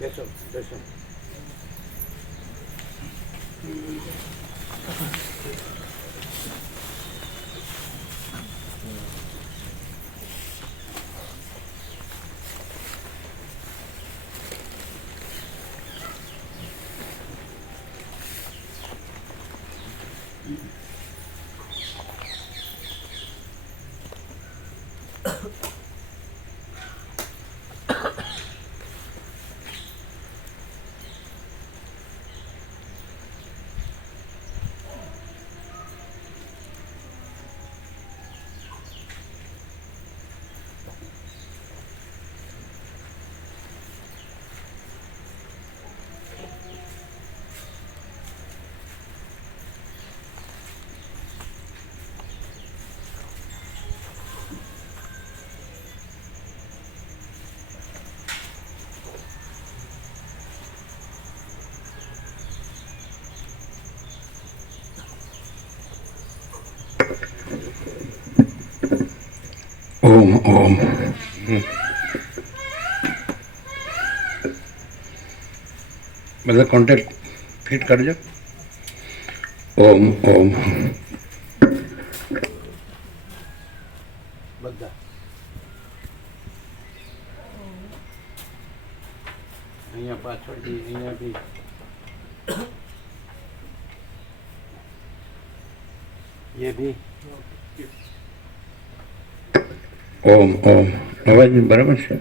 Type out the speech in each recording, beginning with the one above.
બેસો બેસો. ઓમ ઓમ. બધા કોન્ટેક્ટ ફિટ કરજો. ઓમ ઓમ. બધા અહીંયા પાછળ બી અહીંયા બી ये भी ઓમ ઓમ. અવાજ બરાબર છે?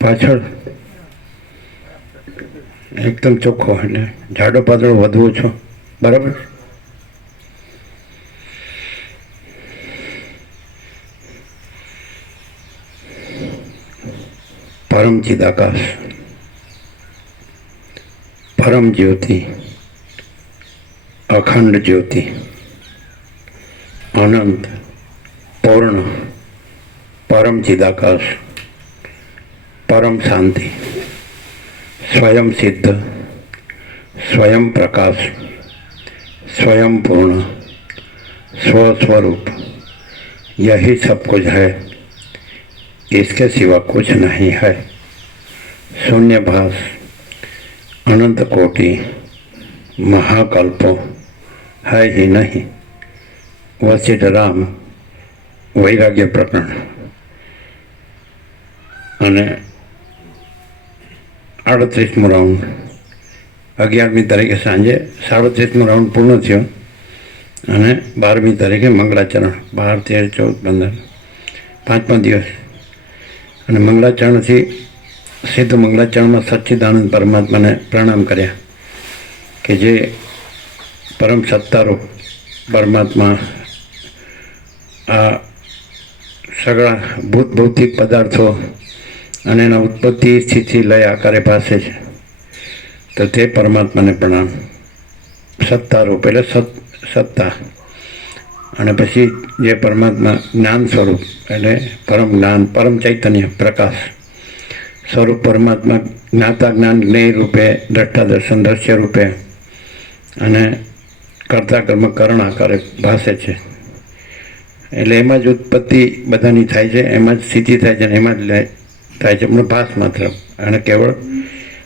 પાછળ એકદમ ચોખ્ખો એટલે જાડો પાતળો વધુ ઓછો બરાબર. પરમ ચિદાકાશ, પરમ જ્યોતિ, અખંડ જ્યોતિ, અનંત, પૂર્ણ, પરમ ચિદાકાશ, પરમ શાંતિ, स्वयं सिद्ध, स्वयं प्रकाश, स्वयं पूर्ण, स्वस्वरूप, यही सब कुछ है, इसके सिवा कुछ नहीं है। शून्यभास, अनंत कोटि, महाकल्पो है ही नहीं। वशिष्ठ राम वैराग्य प्रकरण અને 38મો રાઉન્ડ 11મી તારીખે સાંજે 37મો રાઉન્ડ પૂર્ણ થયો અને 12મી તારીખે મંગળાચરણ 12, 13, 14, 15 5મો દિવસ અને મંગળાચરણથી સીધું મંગળાચરણમાં સચ્ચિદાનંદ પરમાત્માને પ્રણામ કર્યા કે જે પરમ સત્તારૂપ પરમાત્મા આ સગળા ભૂત ભૌતિક પદાર્થો અને એના ઉત્પત્તિ સ્થિતિ લય આકારે ભાસે છે તો તે પરમાત્માને પ્રણામ. સત્તારૂપ એટલે સત્તા અને પછી જે પરમાત્મા જ્ઞાન સ્વરૂપ એટલે પરમ જ્ઞાન, પરમ ચૈતન્ય, પ્રકાશ સ્વરૂપ પરમાત્મા જ્ઞાતા જ્ઞાન જ્ઞેય રૂપે, દ્રષ્ટા દર્શન દ્રશ્ય રૂપે અને કર્તા કર્મ કરણ આકારે ભાસે છે. એટલે એમાં જ ઉત્પત્તિ બધાની થાય છે, એમાં જ સ્થિતિ થાય છે અને એમાં જ થાય છે ભાસ માત્ર. અને કેવળ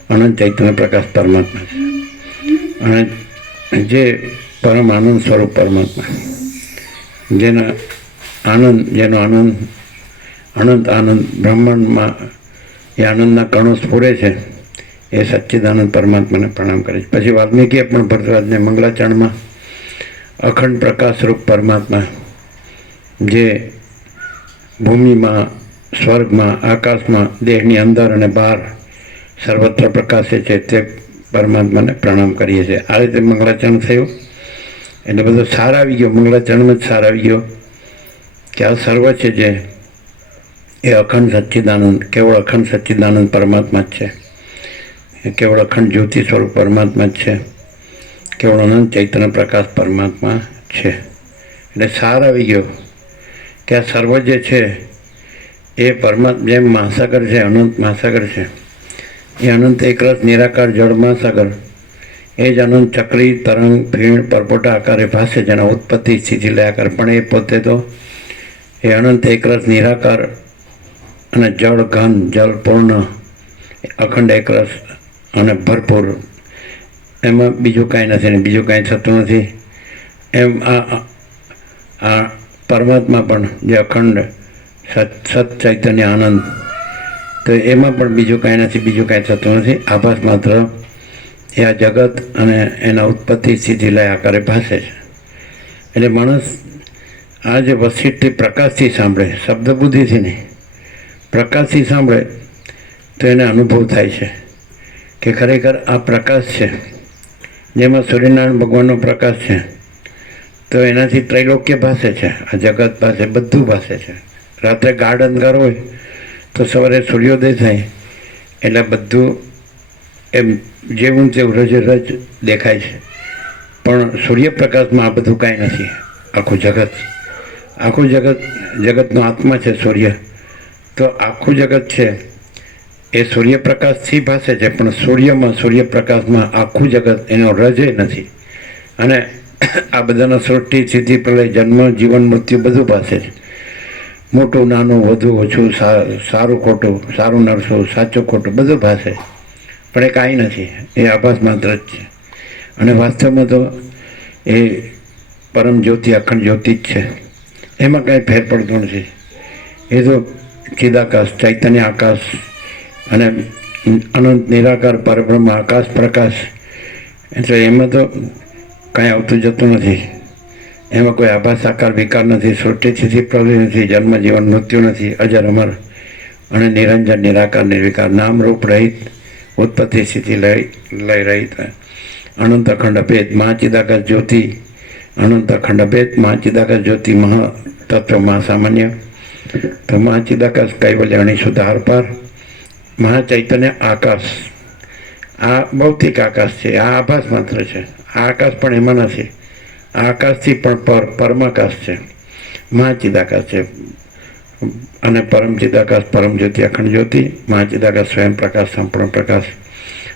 અનંત ચૈતન્ય પ્રકાશ પરમાત્મા છે અને જે પરમ આનંદ સ્વરૂપ પરમાત્મા જેનો આનંદ અનંત આનંદ બ્રહ્માંડમાં એ આનંદના કણો સ્ફુરે છે એ સચ્ચિદાનંદ પરમાત્માને પ્રણામ કરે છે. પછી વાલ્મીકીએ પણ ભરદ્વાજને મંગળાચરણમાં અખંડ પ્રકાશરૂપ પરમાત્મા જે ભૂમિમાં, સ્વર્ગમાં, આકાશમાં, દેહની અંદર અને બહાર સર્વત્ર પ્રકાશે છે તે પરમાત્માને પ્રણામ કરીએ છીએ. આ રીતે મંગળાચરણ થયું એટલે બધો સાર આવી ગયો. મંગળાચરણમાં જ સાર આવી ગયો કે આ સર્વ છે જે એ અખંડ સચ્ચિદાનંદ, કેવળ અખંડ સચ્ચિદાનંદ પરમાત્મા જ છે. એ કેવળ અખંડ જ્યોતિ સ્વરૂપ પરમાત્મા જ છે. કેવળ અનંત ચૈતન્ય પ્રકાશ પરમાત્મા છે. એટલે સાર આવી ગયો કે આ સર્વ જે છે એ પરમાત્મા જેમ મહાસાગર છે, અનંત મહાસાગર છે, એ અનંત એકરસ નિરાકાર જળ મહાસાગર એ જ અનંત ચક્રી તરંગ ફીણ પરપોટા આકારે ભાસે જેના ઉત્પત્તિ સ્થિતિ લય આકાર પણ એ પોતે તો એ અનંત એકરસ નિરાકાર અને જળ ઘન જલ પૂર્ણ અખંડ એકરસ અને ભરપૂર, એમાં બીજું કાંઈ નથી ને બીજું કાંઈ થતું નથી. એમ આ પરમાત્મા પણ જે અખંડ સત ચૈતન્ય આનંદ, તો એમાં પણ બીજું કાંઈ નથી, બીજું કાંઈ થતું નથી. આભાસ માત્ર એ આ જગત અને એના ઉત્પત્તિ સ્થિતિ લય આકારે ભાસે છે. એટલે માણસ આ જે વસીઠથી પ્રકાશથી સાંભળે, શબ્દ બુદ્ધિથી નહીં, પ્રકાશથી સાંભળે તો એને અનુભવ થાય છે કે ખરેખર આ પ્રકાશ છે, જેમાં સૂર્યનારાયણ ભગવાનનો પ્રકાશ છે, તો એનાથી ત્રૈલોક્ય ભાસે છે, આ જગત ભાસે, બધું ભાસે છે. રાત્રે ગાઢ અંધકાર હોય તો સવારે સૂર્યોદય થાય એટલે બધું એમ જેવું તેવું રજ દેખાય છે. પણ સૂર્યપ્રકાશમાં આ બધું કાંઈ નથી. આખું જગત જગતનો આત્મા છે સૂર્ય, તો આખું જગત છે એ સૂર્યપ્રકાશથી ભાસે છે, પણ સૂર્યપ્રકાશમાં આખું જગત એનો રજય નથી. અને આ બધાના સૃષ્ટિ સ્થિતિ પ્રલય જન્મ જીવન મૃત્યુ બધું ભાસે છે. મોટું નાનું વધુ ઓછું, સારું ખોટું, સારું નરસું, સાચું ખોટું બધું ભાસે, પણ એ કાંઈ નથી, એ આભાસ માત્ર જ છે. અને વાસ્તવમાં તો એ પરમ જ્યોતિ અખંડ જ્યોતિ જ છે, એમાં કાંઈ ફેર પડતો નથી. એ તો ચિદાકાશ ચૈતન્ય આકાશ અને અનંત નિરાકાર પરબ્રહ્મ આકાશ પ્રકાશ, એટલે એમાં તો કાંઈ આવતું જતું નથી. એમાં કોઈ આભાસ આકાર વિકાર નથી, સૃષ્ટિ સ્થિતિ પ્રલય નથી, જન્મ જીવન મૃત્યુ નથી, અજર અમર અને નિરંજન નિરાકાર નિર્વિકાર, નામ રૂપ રહિત, ઉત્પત્તિ સ્થિતિ લય રહિત, અનંત અખંડ અભેદ મહાચિદાકાશ જ્યોતિ, અનંત અખંડ અભેદ મહાચિદાકાશ જ્યોતિ મહાતત્વ મહાસામાન્ય. તો મહાચિદાકાશ કૈવલ્ય અણી સુધાર પાર, મહાચૈતન્ય આકાશ, આ ભૌતિક આકાશ છે, આ આભાસ માત્ર છે. આ આકાશ પણ એમાં નથી, આ આકાશથી પણ પરમાકાશ છે, મહાચિદાકાશ છે. અને પરમ ચિદાકાશ પરમ જ્યોતિ અખંડ જ્યોતિ, મહાચિદાકાશ स्वयं प्रकाश संपूर्ण प्रकाश.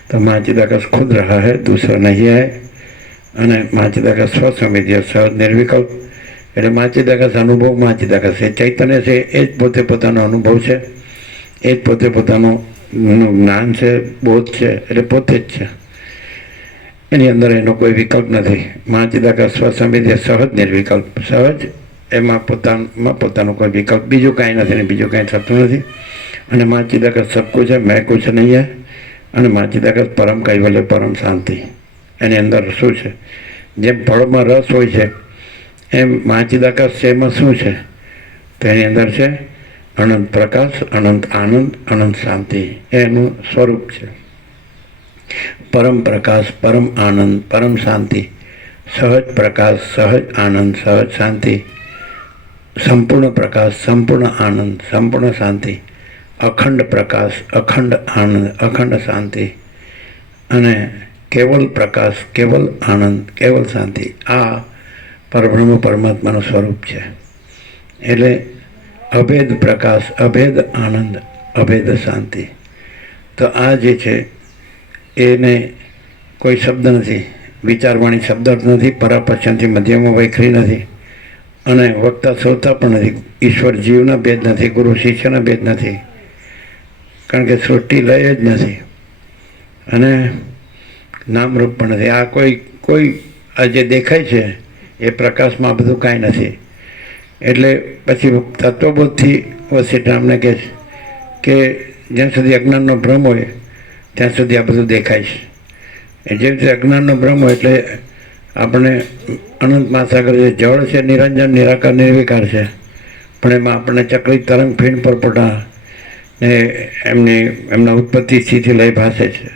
तो महाचिदाकाश खुद रहा है, दूसरा नहीं है. અને મહાચિદાકાશ સ્વસંવેદ્ય સહજ નિર્વિકલ્પ, એટલે મહાચિદાકાશ અનુભવ, મહાચિદાકાશ એ ચૈતન્ય છે, એ જ પોતે પોતાનો અનુભવ છે, એ જ પોતે પોતાનું જ્ઞાન છે, બોધ છે, એટલે પોતે જ છે. એની અંદર એનો કોઈ વિકલ્પ નથી. મહાચિદાકાશ સ્વસંવેદ્ય સહજ નિર્વિકલ્પ, સહજ એમાં પોતાનું કોઈ વિકલ્પ, બીજું કાંઈ નથી ને બીજું કાંઈ થતું નથી. અને મહાચિદાકાશ સબ કુછ है, मैं कुछ नहीं है. અને મહાચિદાકાશ પરમ કૈવલ્ય પરમ શાંતિ. એની અંદર શું છે? જેમ ફળમાં રસ હોય છે એમ મહાચિદાકાશ છે, એમાં શું છે? તો એની અંદર છે અનંત પ્રકાશ, અનંત આનંદ, અનંત શાંતિ, એનું સ્વરૂપ છે. પરમ પ્રકાશ, પરમ આનંદ, પરમ શાંતિ, સહજ પ્રકાશ, સહજ આનંદ, સહજ શાંતિ, સંપૂર્ણ પ્રકાશ, સંપૂર્ણ આનંદ, સંપૂર્ણ શાંતિ, અખંડ પ્રકાશ, અખંડ આનંદ, અખંડ શાંતિ, અને કેવલ પ્રકાશ, કેવલ આનંદ, કેવલ શાંતિ. આ પરબ્રહ્મ પરમાત્માનું સ્વરૂપ છે. એટલે અભેદ પ્રકાશ, અભેદ આનંદ, અભેદ શાંતિ. તો આ જે છે એને કોઈ શબ્દ નથી, વિચારવાણી શબ્દ નથી, પરાપશ્ચનથી મધ્યમાં વૈખરી નથી, અને વક્તા શ્રોતા પણ નથી. ઈશ્વર જીવના ભેદ નથી, ગુરુ શિષ્યના ભેદ નથી, કારણ કે સૃષ્ટિ લય જ નથી, અને નામરૂપ પણ નથી. આ કોઈ આ જે દેખાય છે એ પ્રકાશમાં બધું કાંઈ નથી. એટલે પછી તત્વબોધથી વસિષ્ઠરામને કહે છે કે જ્યાં સુધી અજ્ઞાનનો ભ્રમ હોય ત્યાં સુધી આ બધું દેખાય છે. જેવી રીતે અજ્ઞાનનો ભ્રમ હોય એટલે આપણે અનંત મહાસાગર જે જળ છે, નિરંજન નિરાકાર નિર્વિકાર છે, પણ એમાં આપણને ચક્રી તરંગ ફીણ પરપોટા ને એમના ઉત્પત્તિ સ્થિતિ લઈ ભાસે છે.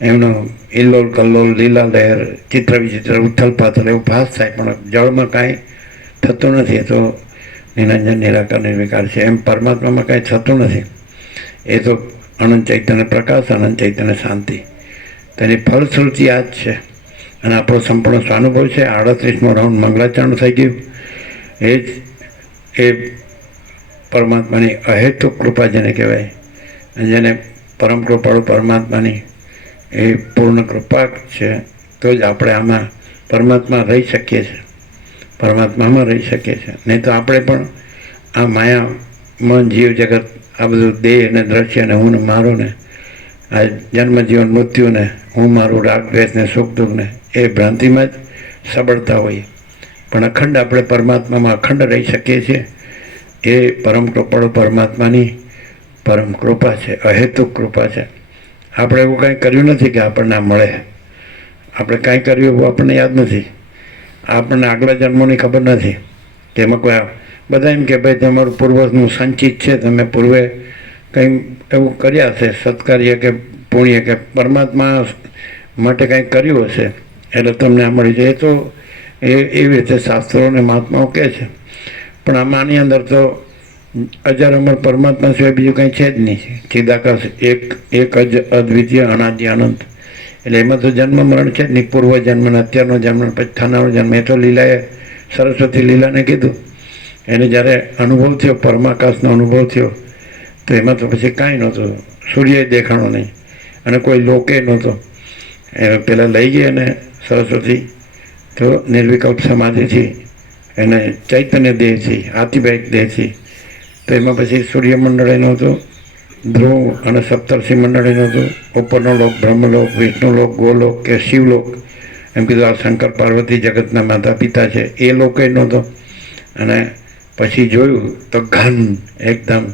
એમનો ઇલ્લોલ કલ્લોલ લીલા લહેર ચિત્ર વિચિત્ર ઉથલ પાથલ એવું ભાસ થાય, પણ જળમાં કાંઈ થતું નથી. એ તો નિરંજન નિરાકાર નિર્વિકાર છે. એમ પરમાત્મામાં કાંઈ થતું નથી. એ તો અનંત ચૈતન્ય પ્રકાશ, અનંત ચૈતન્ય શાંતિ. તેની ફલશ્રુતિ આ જ છે. અને આપણો સંપૂર્ણ સ્વાનુભવ છે. 38મો રાઉન્ડ મંગલાચરણ થઈ ગયું. એ પરમાત્માની અહેતુક કૃપા જેને કહેવાય, જેને પરમ કૃપાળુ પરમાત્માની એ પૂર્ણ કૃપા છે, તો જ આપણે આમાં પરમાત્મા રહી શકીએ છીએ, પરમાત્મામાં રહી શકીએ છીએ. નહીં તો આપણે પણ આ માયા, મન, જીવ જગત, આ બધું દેહ અને દ્રશ્ય ને હું ને મારો ને આ જન્મ જીવન મૃત્યુને, હું મારું રાગ દ્વેષને સુખ દુઃખને એ ભ્રાંતિમાં જ સબળતા હોઈએ. પણ અખંડ આપણે પરમાત્મામાં અખંડ રહી શકીએ છીએ. એ પરમ કૃપાળુ પરમાત્માની પરમ કૃપા છે, અહેતુક કૃપા છે. આપણે એવું કાંઈ કર્યું નથી કે આપણને આ મળે. આપણે કાંઈ કર્યું એવું આપણને યાદ નથી. આપણને આગલા જન્મોની ખબર નથી કે એમાં કોઈ બધા એમ કે ભાઈ તમારું પૂર્વજનું સંચિત છે, તમે પૂર્વે કંઈ એવું કર્યા હશે, સત્કાર્ય કે પુણ્ય કે પરમાત્મા માટે કંઈક કર્યું હશે એટલે તમને આ મળી જાય. એ તો એવી રીતે શાસ્ત્રો અને મહાત્માઓ કહે છે. પણ આમાંની અંદર તો અજર અમર પરમાત્મા સિવાય બીજું કંઈ છે જ નહીં. ચિદાકાશ એક જ અદ્વિતીય અનાદિ અનંત. એટલે એમાં તો જન્મ મરણ છે જ નહીં. પૂર્વ જન્મ, અત્યારનો જન્મ, પછી થનારો જન્મ. એ તો લીલાએ સરસ્વતી લીલાને કીધું. એને જ્યારે અનુભવ થયો, પરમાકાશનો અનુભવ થયો, તો એમાં તો પછી કાંઈ નહોતું. સૂર્ય દેખાણો નહીં અને કોઈ લોકે નહોતો. એ પહેલાં લઈ ગઈ અને સરસ્વતી તો નિર્વિકલ્પ સમાધિથી એને ચૈતન્ય દેહથી, આતિભાઈક દેહથી. તો એમાં પછી સૂર્યમંડળે નહોતું, ધ્રુવ અને સપ્તર્ષિ મંડળે નહોતું, ઉપરનો લોક, બ્રહ્મલોક, વિષ્ણુલોક, ગોલોક કે શિવલોક, એમ કીધું આ શંકર પાર્વતી જગતના માતા પિતા છે, એ લોકે નહોતો. અને પછી જોયું તો ઘન એકદમ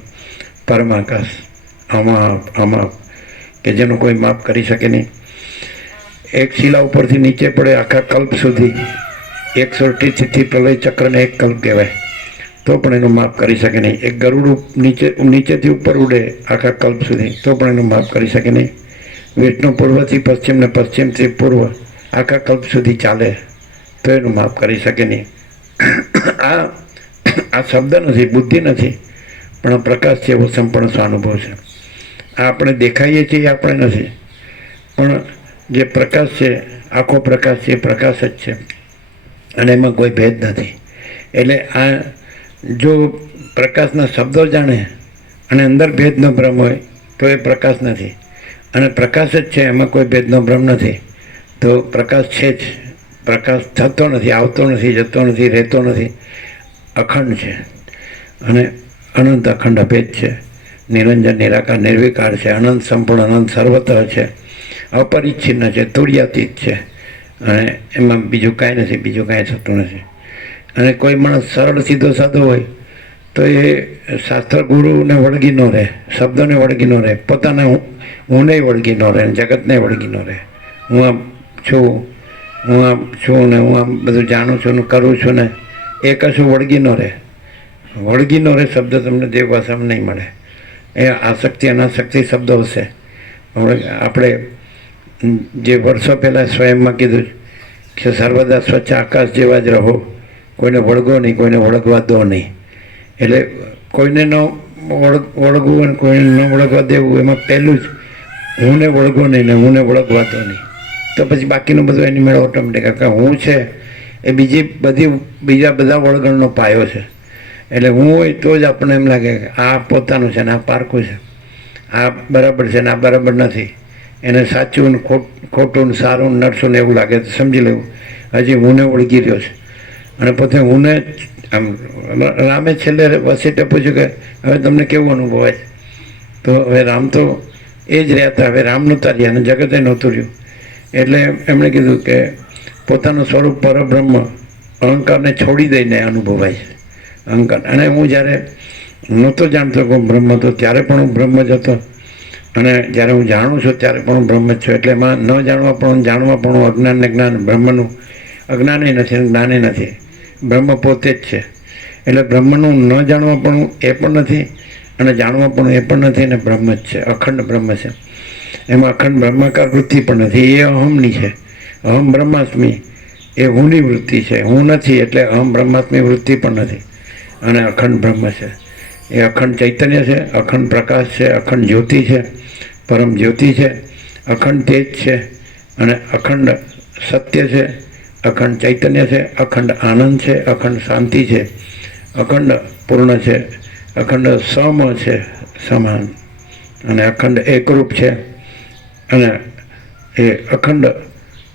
પરમાકાશ, અમાપ કે જેનું કોઈ માપ કરી શકે નહીં. એક શિલા ઉપરથી નીચે પડે આખા કલ્પ સુધી, 138 પ્રલય ચક્રને એક કલ્પ કહેવાય, તો પણ એનું માપ કરી શકે નહીં. એક ગરુડ નીચેથી ઉપર ઉડે આખા કલ્પ સુધી, તો પણ એનું માપ કરી શકે નહીં. વિષ્ણુ પૂર્વથી પશ્ચિમ ને પશ્ચિમથી પૂર્વ આખા કલ્પ સુધી ચાલે, તો એનું માપ કરી શકે નહીં. આ શબ્દ નથી, બુદ્ધિ નથી, પણ પ્રકાશ છે, એવો સંપૂર્ણ સ્વાનુભવ છે. આ આપણે દેખાઈએ છીએ એ આપણે નથી, પણ જે પ્રકાશ છે, આખો પ્રકાશ છે, એ પ્રકાશ જ છે અને એમાં કોઈ ભેદ નથી. એટલે આ જો પ્રકાશના શબ્દો જાણે અને અંદર ભેદનો ભ્રમ હોય તો એ પ્રકાશ નથી. અને પ્રકાશ જ છે, એમાં કોઈ ભેદનો ભ્રમ નથી, તો પ્રકાશ છે જ. પ્રકાશ થતો નથી, આવતો નથી, જતો નથી, રહેતો નથી, અખંડ છે અને અનંત અખંડ અભેદ છે. નિરંજન, નિરાકાર, નિર્વિકાર છે, અનંત સંપૂર્ણ, અનંત સર્વત્ર છે, અપરિચ્છિન્ન છે, તુર્યાતીત છે. અને એમાં બીજું કાંઈ નથી, બીજું કાંઈ થતું નથી. અને કોઈ માણસ સરળ સીધો સાધો હોય તો એ શાસ્ત્ર ગુરુને વળગી ન રહે, શબ્દોને વળગી ન રહે, પોતાના હુંને વળગી ન રહે, જગતને વળગી ન રહે. હું આમ છું ને હું આમ બધું જાણું છું ને કરું છું ને, એ કશું વળગી ન રહે. વળગી ન રહે શબ્દ તમને દેવ ભાષામાં નહીં મળે. એ આસક્તિ અનાસક્તિ શબ્દો હશે. આપણે જે વર્ષો પહેલાં સ્વયંમાં કીધું કે સર્વદા સ્વચ્છ આકાશ જેવા જ રહો, કોઈને વળગો નહીં, કોઈને વળગવા દો નહીં. એટલે કોઈને ન વળગવું અને કોઈને ન વળગવા દેવું, એમાં પહેલું જ હુંને વળગો નહીં ને હુંને વળગવા દો નહીં. તો પછી બાકીનું બધું એની મેળે ઓટોમેટિક. કારણ હું છે એ બીજા બધા વળગણનો પાયો છે. એટલે હું હોય તો જ આપણને એમ લાગે કે આ પોતાનું છે ને આ પારકું છે, આ બરાબર છે ને આ બરાબર નથી, એને સાચું ને ખોટું ને સારું ને નરસું ને એવું લાગે તો સમજી લેવું હજી હુંને વળગી રહ્યો છે. અને પોતે હુંને આમ રામે છેલ્લે વસીટે પૂછ્યું કે હવે તમને કેવું અનુભવાય? તો હવે રામ તો એ જ રહ્યા હતા, હવે રામ નહોતા રહ્યા અને જગતે નહોતું રહ્યું. એટલે એમણે કીધું કે પોતાનું સ્વરૂપ પરબ્રહ્મ અહંકારને છોડી દઈને અનુભવાય છે. અહંકાર. અને હું જ્યારે નહોતો જાણતો કે હું બ્રહ્મ હતો ત્યારે પણ હું બ્રહ્મ જ હતો, અને જ્યારે હું જાણું છું ત્યારે પણ હું બ્રહ્મ જ છું. એટલે એમાં ન જાણવા પણ જાણવા પણ અજ્ઞાન ને જ્ઞાન, બ્રહ્મનું અજ્ઞાને નથી અને જ્ઞાને નથી, બ્રહ્મ પોતે જ છે. એટલે બ્રહ્મનું ન જાણવા પણ એ પણ નથી અને જાણવા પણ એ પણ નથી, અને બ્રહ્મ જ છે, અખંડ બ્રહ્મ છે. એમાં અખંડ બ્રહ્માકાર વૃત્તિ પણ નથી, એ અહમની છે. અહમ બ્રહ્માસ્મી એ હુંની વૃત્તિ છે, હું નથી એટલે અહમ બ્રહ્માસ્મી વૃત્તિ પણ નથી. અને અખંડ બ્રહ્મ છે, એ અખંડ ચૈતન્ય છે, અખંડ પ્રકાશ છે, અખંડ જ્યોતિ છે, પરમ જ્યોતિ છે, અખંડ તેજ છે અને અખંડ સત્ય છે, અખંડ ચૈતન્ય છે, અખંડ આનંદ છે, અખંડ શાંતિ છે, અખંડ પૂર્ણ છે, અખંડ સમ છે, સમાન, અને અખંડ એકરૂપ છે, અને એ અખંડ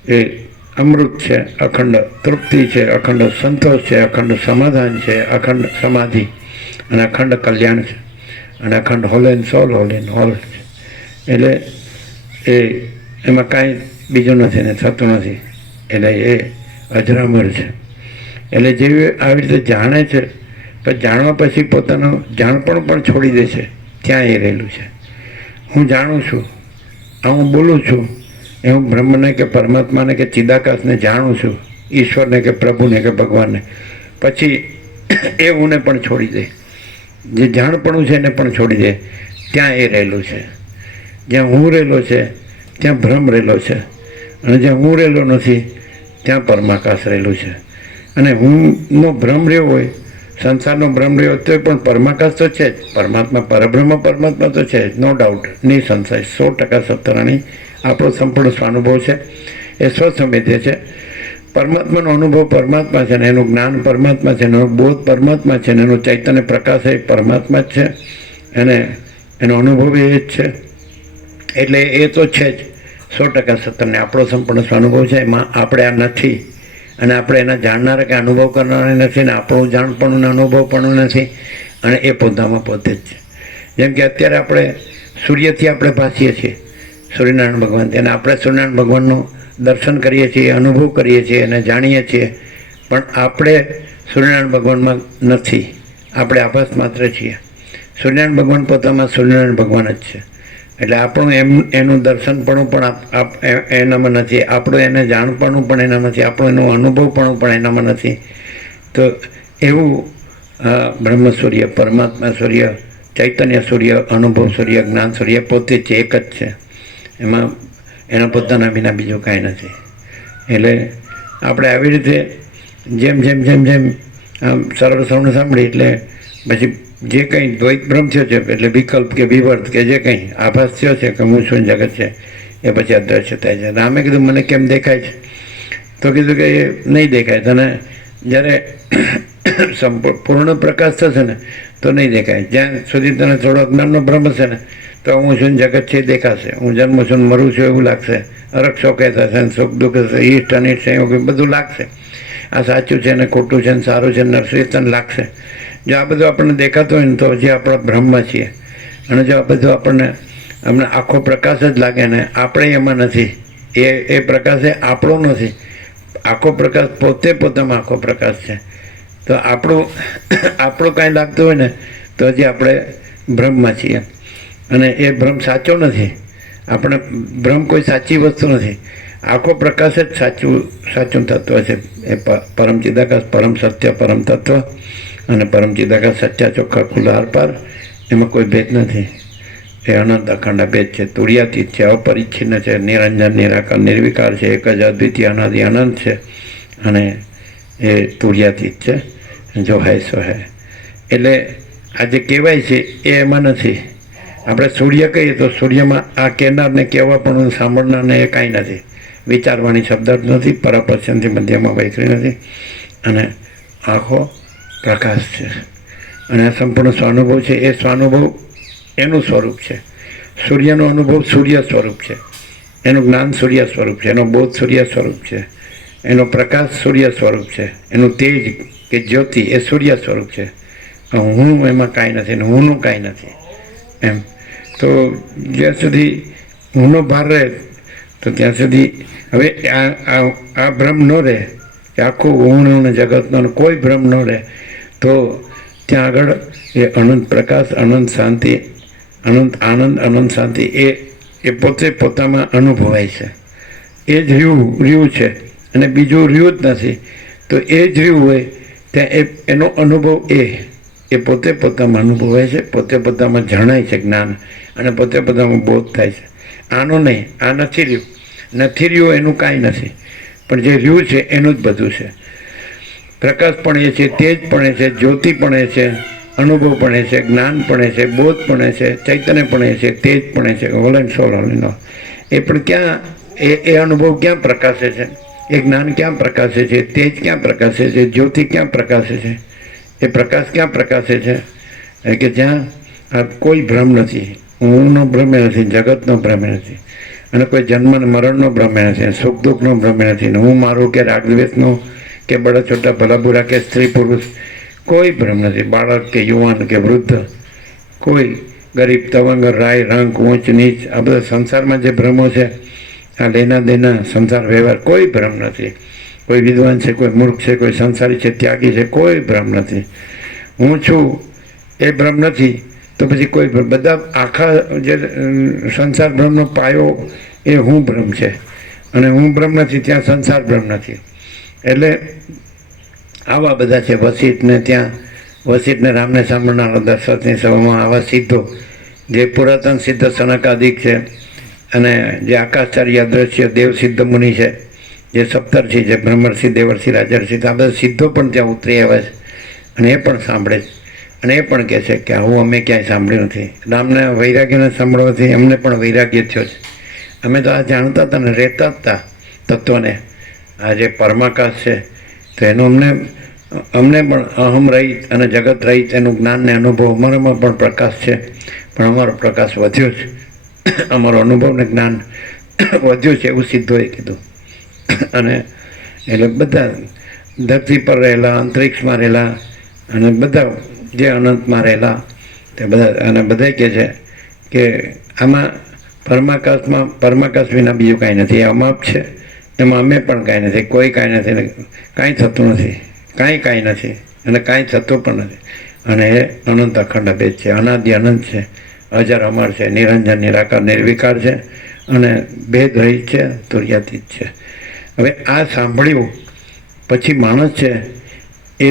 એ અમૃત છે, અખંડ તૃપ્તિ છે, અખંડ સંતોષ છે, અખંડ સમાધાન છે, અખંડ સમાધિ અને અખંડ કલ્યાણ છે, અને અખંડ whole and solve, whole and whole છે. એટલે એમાં કાંઈ બીજું નથી ને થતું નથી. એટલે એ અજરામર છે. એટલે જેવી આવી રીતે જાણે છે, પણ જાણવા પછી પોતાનું જાણપણ પણ છોડી દે છે. ત્યાં એ રહેલું છે. હું જાણું છું, આ હું બોલું છું, એ હું બ્રહ્મને કે પરમાત્માને કે ચિદાકાશને જાણું છું, ઈશ્વરને કે પ્રભુને કે ભગવાનને. પછી એ હુંને પણ છોડી દે, જે જાણપણું છે એને પણ છોડી દે. ત્યાં એ રહેલું છે. જ્યાં હું રહેલો છે ત્યાં ભ્રમ રહેલો છે, અને જ્યાં હું રહેલો નથી ત્યાં પરમાકાશ રહેલું છે. અને હુંનો ભ્રમ રહ્યો હોય, સંસારનો ભ્રમ રહ્યો તો પણ પરમાકાશ તો છે જ. પરમાત્મા પરબ્રહ્મ પરમાત્મા તો છે જ, નો ડાઉટ, નિસંશય 100% સત્તરાણી આપણો સંપૂર્ણ સ્વાનુભવ છે. એ સ્વસંવેદ્ય છે. પરમાત્માનો અનુભવ પરમાત્મા છે ને એનું જ્ઞાન પરમાત્મા છે ને એનો બોધ પરમાત્મા છે ને એનું ચૈતન્ય પ્રકાશ એ પરમાત્મા જ છે, અને એનો અનુભવ એ જ છે. એટલે એ તો છે જ 100% સત્તરને આપણો સંપૂર્ણ સ્વાનુભવ છે. એમાં આપણે આ નથી, અને આપણે એના જાણનારા કે અનુભવ કરનારા નથી, ને આપણું જાણપણું અનુભવ પણ નથી, અને એ પોતામાં પોતે જ છે. જેમ કે અત્યારે આપણે સૂર્યથી આપણે ભાસીએ છીએ, સૂર્યનારાયણ ભગવાનથી, અને આપણે સૂર્યનારાયણ ભગવાનનું દર્શન કરીએ છીએ, અનુભવ કરીએ છીએ અને જાણીએ છીએ. પણ આપણે સૂર્યનારાયણ ભગવાનમાં નથી, આપણે આભાસ માત્ર છીએ. સૂર્યનારાયણ ભગવાન પોતામાં સૂર્યનારાયણ ભગવાન જ છે. એટલે આપણું એનું દર્શનપણું પણ એનામાં નથી, આપણું એને જાણપણું પણ એનામાં નથી, આપણું એનું અનુભવપણું પણ એનામાં નથી. તો એવું બ્રહ્મ સૂર્ય, પરમાત્મા સૂર્ય, ચૈતન્ય સૂર્ય, અનુભવ સૂર્ય, જ્ઞાન સૂર્ય પોતે જ એક જ છે. એમાં એના પોતાના વિના બીજું કાંઈ નથી. એટલે આપણે આવી રીતે જેમ જેમ જેમ જેમ આમ સરળ સૌને સાંભળી, એટલે પછી જે કંઈ દ્વૈત ભ્રમ થયો છે, એટલે વિકલ્પ કે વિવર્ત કે જે કંઈ આભાસ થયો છે કે હું શું જગત છે, એ પછી અદ્રશ્ય થાય છે. રામે કીધું મને કેમ દેખાય છે? તો કીધું કે એ નહીં દેખાય તને. જ્યારે પૂર્ણ પ્રકાશ થશે ને તો નહીં દેખાય. જ્યાં સુધી તને થોડો જ્ઞાનનો ભ્રમ હશે ને તો હું શું જગત છે એ દેખાશે. હું જન્મ છું, મરું છું એવું લાગશે. અરક શોકે થશે, સુખ દુઃખ થશે, ઈષ્ટ અનિષ્ટ એવું બધું લાગશે. આ સાચું છે ને ખોટું છે ને સારું છે ને નરશ્રેષ્ઠ લાગશે. જો આ બધું આપણને દેખાતું હોય ને તો હજી આપણા બ્રહ્મમાં છીએ. અને જો આ બધું અમને આખો પ્રકાશ જ લાગે ને આપણે એમાં નથી, એ પ્રકાશ એ આપણો નથી. આખો પ્રકાશ પોતે પોતામાં આખો પ્રકાશ છે. તો આપણું કાંઈ લાગતું હોય ને તો હજી આપણે બ્રહ્મમાં છીએ. અને એ ભ્રમ સાચો નથી. આપણે ભ્રમ કોઈ સાચી વસ્તુ નથી. આખો પ્રકાશ જ સાચું તત્વ છે. એ પરમ ચિદાકાશ, પરમ સત્ય, પરમ તત્વ અને પરમ ચિદાકાશ સચ્ચા ચોખ્ખા ખુલ્લા આરપાર. એમાં કોઈ ભેદ નથી. એ અનંત અખંડ ભેદ છે, તુર્યાતીત છે, અપરિચ્છિન્ન છે, નિરંજન નિરાકાર નિર્વિકાર છે, એક જ અદ્વિતીય અનાદિ અનંત છે, અને એ તુર્યાતીત છે, જો હૈ સો હૈ. એટલે આ જે કહેવાય છે એ એમાં નથી. આપણે સૂર્ય કહીએ તો સૂર્યમાં આ કહેનારને કહેવા પણ સાંભળનારને એ કાંઈ નથી. વિચારવાની શબ્દ જ નથી, પરાપર્શનથી મધ્યમાં વૈખરી નથી, અને આખો પ્રકાશ છે. અને આ સંપૂર્ણ સ્વાનુભવ છે. એ સ્વાનુભવ એનું સ્વરૂપ છે. સૂર્યનો અનુભવ સૂર્ય સ્વરૂપ છે, એનું જ્ઞાન સૂર્ય સ્વરૂપ છે, એનો બોધ સૂર્ય સ્વરૂપ છે, એનો પ્રકાશ સૂર્ય સ્વરૂપ છે, એનું તેજ કે જ્યોતિ એ સૂર્ય સ્વરૂપ છે. હું એમાં કાંઈ નથી ને હુંનું કાંઈ નથી એમ. તો જ્યાં સુધી હુંનો ભાર રહે તો ત્યાં સુધી હવે આ ભ્રમ ન રહે કે આખું હું જગતનો કોઈ ભ્રમ ન રહે તો ત્યાં આગળ એ અનંત પ્રકાશ, અનંત શાંતિ, અનંત આનંદ, અનંત શાંતિ એ પોતે પોતામાં અનુભવાય છે. એ જ રહ્યું છે અને બીજું રહ્યું જ નથી. તો એ જ રહ્યું હોય ત્યાં એનો અનુભવ એ પોતે પોતામાં અનુભવાય છે, પોતે પોતામાં જણાય છે જ્ઞાન, અને પોતે પોતામાં બોધ થાય છે. આનો નહીં, આ નથી રહ્યું એનું કાંઈ નથી, પણ જે રહ્યું છે એનું જ બધું છે. પ્રકાશ પણ એ છે, તેજ પણ એ છે, જ્યોતિ પણ એ છે, અનુભવ પણ એ છે, જ્ઞાન પણ એ છે, બોધ પણ એ છે, ચૈતન્ય પણ એ છે, તેજ પણ એ છે, whole and solve whole and all. એ પણ ક્યાં એ અનુભવ ક્યાં પ્રકાશે છે? એ જ્ઞાન ક્યાં પ્રકાશે છે? તેજ ક્યાં પ્રકાશે છે? જ્યોતિ ક્યાં પ્રકાશે છે? એ પ્રકાશ ક્યાં પ્રકાશે છે? કે જ્યાં કોઈ ભ્રમ નથી. ઊંઘનો ભ્રમે નથી, જગતનો ભ્રમે નથી, અને કોઈ જન્મ અને મરણનો ભ્રમે નથી, સુખ દુઃખનો ભ્રમે નથી, હું મારું કે રાગદ્વેષનો કે બડા છોટા ભલા બુરા કે સ્ત્રી પુરુષ કોઈ ભ્રમ નથી. બાળક કે યુવાન કે વૃદ્ધ કોઈ ગરીબ તવંગર રાય રંગ ઊંચ નીચ આ બધા સંસારમાં જે ભ્રમો છે, આ લેના દેના સંસાર વ્યવહાર, કોઈ ભ્રમ નથી. કોઈ વિદ્વાન છે, કોઈ મૂર્ખ છે, કોઈ સંસારી છે, ત્યાગી છે, કોઈ ભ્રમ નથી. હું છું એ ભ્રમ નથી તો પછી કોઈ બધા આખા જે સંસાર ભ્રમનો પાયો એ હું બ્રહ્મ છે, અને હું બ્રહ્મ નથી ત્યાં સંસાર બ્રહ્મ નથી. એટલે આવા બધા છે. વસિષ્ઠને ત્યાં વસિષ્ઠને રામને સાંભળનારો દશરથની સભામાં આવા સિદ્ધો જે પુરાતન સિદ્ધ સનકાદિક છે, અને જે આકાશચાર્ય અદ્રશ્ય દેવ સિદ્ધ મુનિ છે, જે સપ્તર્ષિ છે, બ્રહ્મર્ષિ, દેવર્ષિ, રાજર્ષિ, આ બધા સિદ્ધો પણ ત્યાં ઉતરી આવ્યા છે, અને એ પણ સાંભળે છે. અને એ પણ કહે છે કે આવું અમે ક્યાંય સાંભળ્યું નથી. રામને વૈરાગ્યને સાંભળવાથી અમને પણ વૈરાગ્ય થયો છે. અમે તો આ જાણતા હતા ને રહેતા જ હતા તત્વને. આ જે પરમાકાશ છે તો એનું અમને પણ અહમ રહિત અને જગત રહિત એનું જ્ઞાન ને અનુભવ અમારામાં પણ પ્રકાશ છે, પણ અમારો પ્રકાશ વધ્યો છે, અમારો અનુભવ ને જ્ઞાન વધ્યું છે એવું સિદ્ધોએ કીધું. અને એટલે બધા ધરતી પર રહેલા, અંતરિક્ષમાં રહેલા, અને બધા જે અનંતમાં રહેલા તે બધા, અને બધા કહે છે કે આમાં પરમાકાશ વિના બીજું કાંઈ નથી. એ અમાપ છે, એમાં અમે પણ કાંઈ નથી, કોઈ કાંઈ નથી, ને કાંઈ થતું નથી, કાંઈ નથી, અને કાંઈ થતું પણ નથી. અને એ અનંત અખંડ અભેદ છે, અનાદિ અનંત છે, અજર અમર છે, નિરંજન નિરાકાર નિર્વિકાર છે, અને ભેદ રહિત છે, તુર્યાતીત છે. હવે આ સાંભળ્યું પછી માણસ છે એ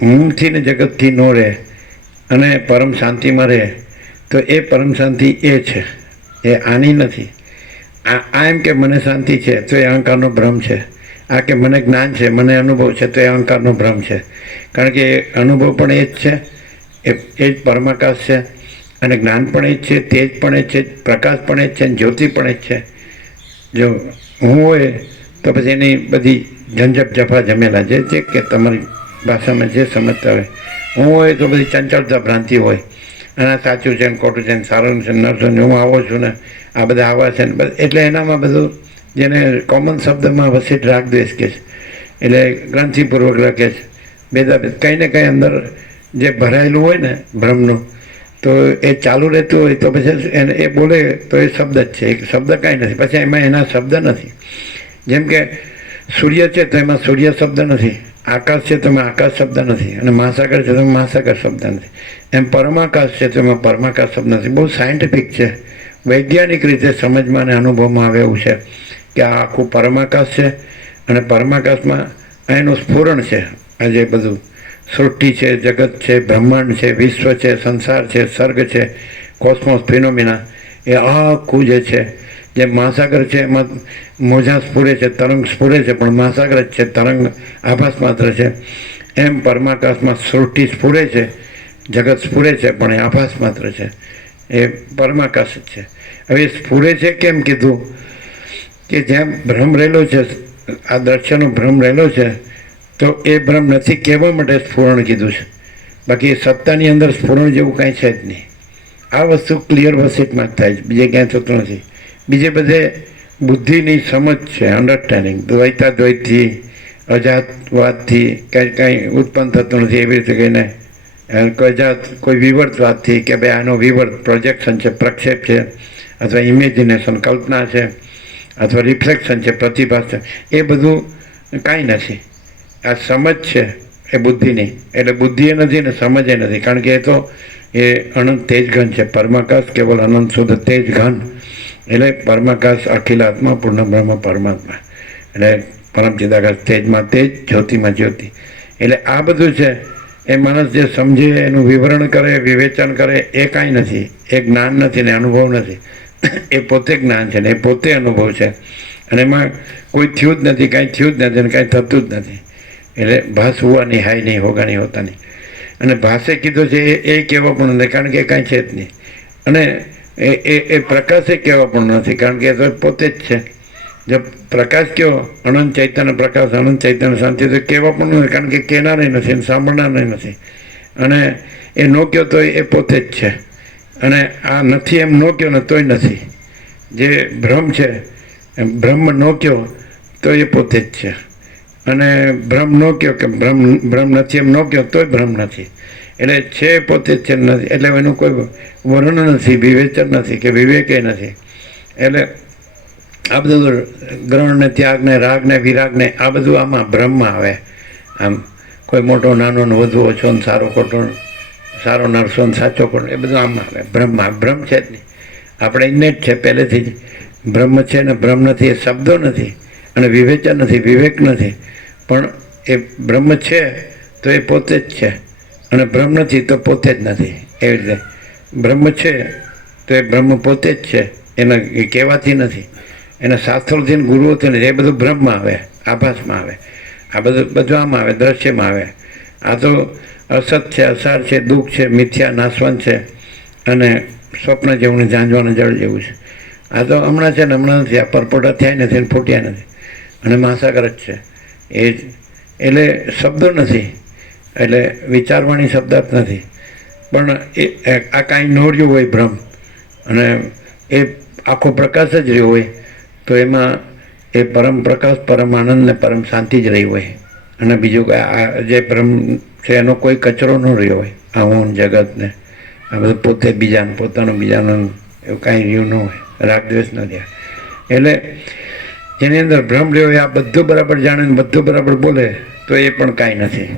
હુંથી ને જગતથી ન રહે અને પરમ શાંતિમાં રહે, તો એ પરમ શાંતિ એ છે, એ આની નથી. આ એમ કે મને શાંતિ છે તો એ અહંકારનો ભ્રમ છે. આ કે મને જ્ઞાન છે, મને અનુભવ છે તો એ અહંકારનો ભ્રમ છે. કારણ કે અનુભવ પણ એ જ છે, એ જ પરમાકાશ છે, અને જ્ઞાન પણ એ જ છે, તેજ પણ એ જ છે, પ્રકાશ પણ એ જ છે, જ્યોતિ પણ એ જ છે. જો હું હોય તો પછી એની બધી ઝંઝટ જફા જમેલા જે છે કે તમારી ભાષામાં જે સમજતા હોય, હું હોય તો બધી ચંચળતા ભ્રાંતિ હોય, અને આ સાચું છે ને ખોટું છે ને સારું છે ને નરસું, હું આવો છું ને આ બધા આવા છે ને, એટલે એનામાં બધું જેને કોમન શબ્દમાં વસિષ્ઠ રાગદ્વેષ કહે છે. એટલે ગ્રંથિપૂર્વક લખે છે ભેદાભેદ, કંઈ ને કંઈ અંદર જે ભરાયેલું હોય ને ભ્રમનું, તો એ ચાલુ રહેતું હોય તો પછી એને એ બોલે તો એ શબ્દ જ છે, એક શબ્દ કાંઈ નથી, પછી એમાં એના શબ્દ નથી. જેમ કે સૂર્ય છે તો એમાં સૂર્ય શબ્દ નથી, આકાશ છે તો એમાં આકાશ શબ્દ નથી, અને મહાસાગર છે તો એમાં મહાસાગર શબ્દ નથી. એમ પરમાકાશ છે તો એમાં પરમાકાશ શબ્દ નથી. બહુ સાયન્ટિફિક છે, વૈજ્ઞાનિક રીતે સમજમાં અને અનુભવમાં આવે એવું છે કે આ આખું પરમાકાશ છે, અને પરમાકાશમાં એનું સ્ફુરણ છે. આ જે બધું સૃષ્ટિ છે, જગત છે, બ્રહ્માંડ છે, વિશ્વ છે, સંસાર છે, સર્ગ છે, કોસ્મોસ, ફિનોમિના, એ આખું જે છે, જે મહાસાગર છે એમાં મોજા સ્ફુરે છે, તરંગ સ્ફુરે છે, પણ મહાસાગર જ છે, તરંગ આભાસ માત્ર છે. એમ પરમાકાશમાં સૃષ્ટિ સ્ફુરે છે, જગત સ્ફુરે છે, પણ એ આભાસ માત્ર છે, એ પરમાકાશ જ છે. હવે સ્ફુરે છે કેમ કીધું કે જ્યાં ભ્રમ રહેલો છે, આ દ્રશ્યનો ભ્રમ રહેલો છે, તો એ ભ્રમ નથી કહેવા માટે સ્ફુરણ કીધું છે. બાકી એ સત્તાની અંદર સ્ફુરણ જેવું કાંઈ છે જ નહીં. આ વસ્તુ ક્લિયર વસિતમાં જ થાય છે, બીજે ક્યાંય થતું નથી. બીજે બધે બુદ્ધિની સમજ છે, અન્ડરસ્ટેન્ડિંગ, દ્વૈતાદ્વૈતથી, અજાતવાદથી કાંઈ ઉત્પન્ન થતું નથી. એવી રીતે કહીને કોઈ વિવર્તવાદથી કે ભાઈ આનો વિવર્ત પ્રોજેક્શન છે, પ્રક્ષેપ છે, અથવા ઇમેજિનેશન કલ્પના છે, અથવા રિફ્લેક્શન છે, પ્રતિભાસ છે, એ બધું કાંઈ નથી. આ સમજ છે એ બુદ્ધિની, એટલે બુદ્ધિ એ નથી ને સમજ એ નથી. કારણ કે એ તો એ અનંત તેજ ઘન છે, પરમાકાશ કેવલ અનંત શુદ્ધ તેજ ઘન, એટલે પરમાકાશ અખિલાત્મા પૂર્ણ બ્રહ્મ પરમાત્મા, એટલે પરમ ચિદાકાશ, તેજમાં તેજ, જ્યોતિમાં જ્યોતિ. એટલે આ બધું છે એ માણસ જે સમજે, એનું વિવરણ કરે, વિવેચન કરે, એ કાંઈ નથી. એ જ્ઞાન નથી ને અનુભવ નથી. એ પોતે જ્ઞાન છે ને એ પોતે અનુભવ છે, અને એમાં કોઈ થયું જ નથી, કાંઈ થયું જ નથી, અને કાંઈ થતું જ નથી. એટલે ભાસ હુઆ નહીં, હાય નહીં, હોગા નહીં, હોતા નહીં. અને ભાષે કીધું છે એ કહેવા પણ નથી, કારણ કે એ કાંઈ છે જ નહીં. અને એ પ્રકાશે કહેવા પણ નથી, કારણ કે એ તો પોતે જ છે. જો પ્રકાશ કયો અનંત ચૈતન્ય પ્રકાશ, અનંત ચૈતન્ય શાંતિ, તો કહેવા પણ નથી, કારણ કે કહેનારે નથી, સાંભળનારે નથી. અને એ ન કહો તો એ પોતે જ છે. અને આ નથી એમ ન કહો ને તોય નથી. જે ભ્રમ છે, બ્રહ્મ ન કહો તો એ પોતે જ છે. અને ભ્રમ ન કહો કે ભ્રમ નથી એમ ન કહો તોય ભ્રમ નથી. એટલે છે પોતે જ છે નથી, એટલે એનું કોઈ વર્ણન નથી, વિવેચન નથી કે વિવેકે નથી. એટલે આ બધું ગ્રહણ ને ત્યાગ ને રાગ ને વિરાગ ને આ બધું આમાં બ્રહ્મમાં આવે. આમ કોઈ મોટો નાનો ને વધુ ઓછો ને સારો ખોટો, સારો નરસો ને સાચો ખોટો, એ બધું આમાં આવે. બ્રહ્મ છે જ નહીં. આપણે એને જ છે પહેલેથી જ બ્રહ્મ છે ને બ્રહ્મ નથી એ શબ્દો નથી અને વિવેચન નથી, વિવેક નથી, પણ એ બ્રહ્મ છે તો એ પોતે જ છે અને બ્રહ્મ નથી તો પોતે જ નથી. એવી રીતે બ્રહ્મ છે તો એ બ્રહ્મ પોતે જ છે, એને એ કહેવાથી નથી, એના શાસ્ત્રોથી ને ગુરુઓથી નથી. એ બધું બ્રહ્મમાં આવે, આભાસમાં આવે, આ બધું આમાં આવે, દ્રશ્યમાં આવે. આ તો અસત છે, અસાર છે, દુઃખ છે, મિથ્યા નાશવંત છે અને સ્વપ્ન જેવું ને ઝાંઝવાના જળ જેવું છે. આ તો હમણાં છે ને હમણાં નથી, આ પરપોટા થયા નથી ને ફૂટ્યા નથી અને મહાસાગર જ છે. એ જ એટલે શબ્દો નથી, એટલે વિચારવાણી શબ્દાર્થ નથી, પણ એ આ કાંઈ ન રહ્યું હોય ભ્રમ અને એ આખો પ્રકાશ જ રહ્યો હોય તો એમાં એ પરમ પ્રકાશ, પરમ આનંદ ને પરમ શાંતિ જ રહી હોય અને બીજું આ જે બ્રહ્મ છે એનો કોઈ કચરો ન રહ્યો હોય. આ હું જગત ને આ બધું પોતે બીજાનું, પોતાનું બીજાનું, એવું કાંઈ રહ્યું ન હોય, રાગદ્વેષ ન રહ્યા. એટલે જેની અંદર ભ્રમ રહ્યો હોય, આ બધું બરાબર જાણે ને બધું બરાબર બોલે તો એ પણ કાંઈ નથી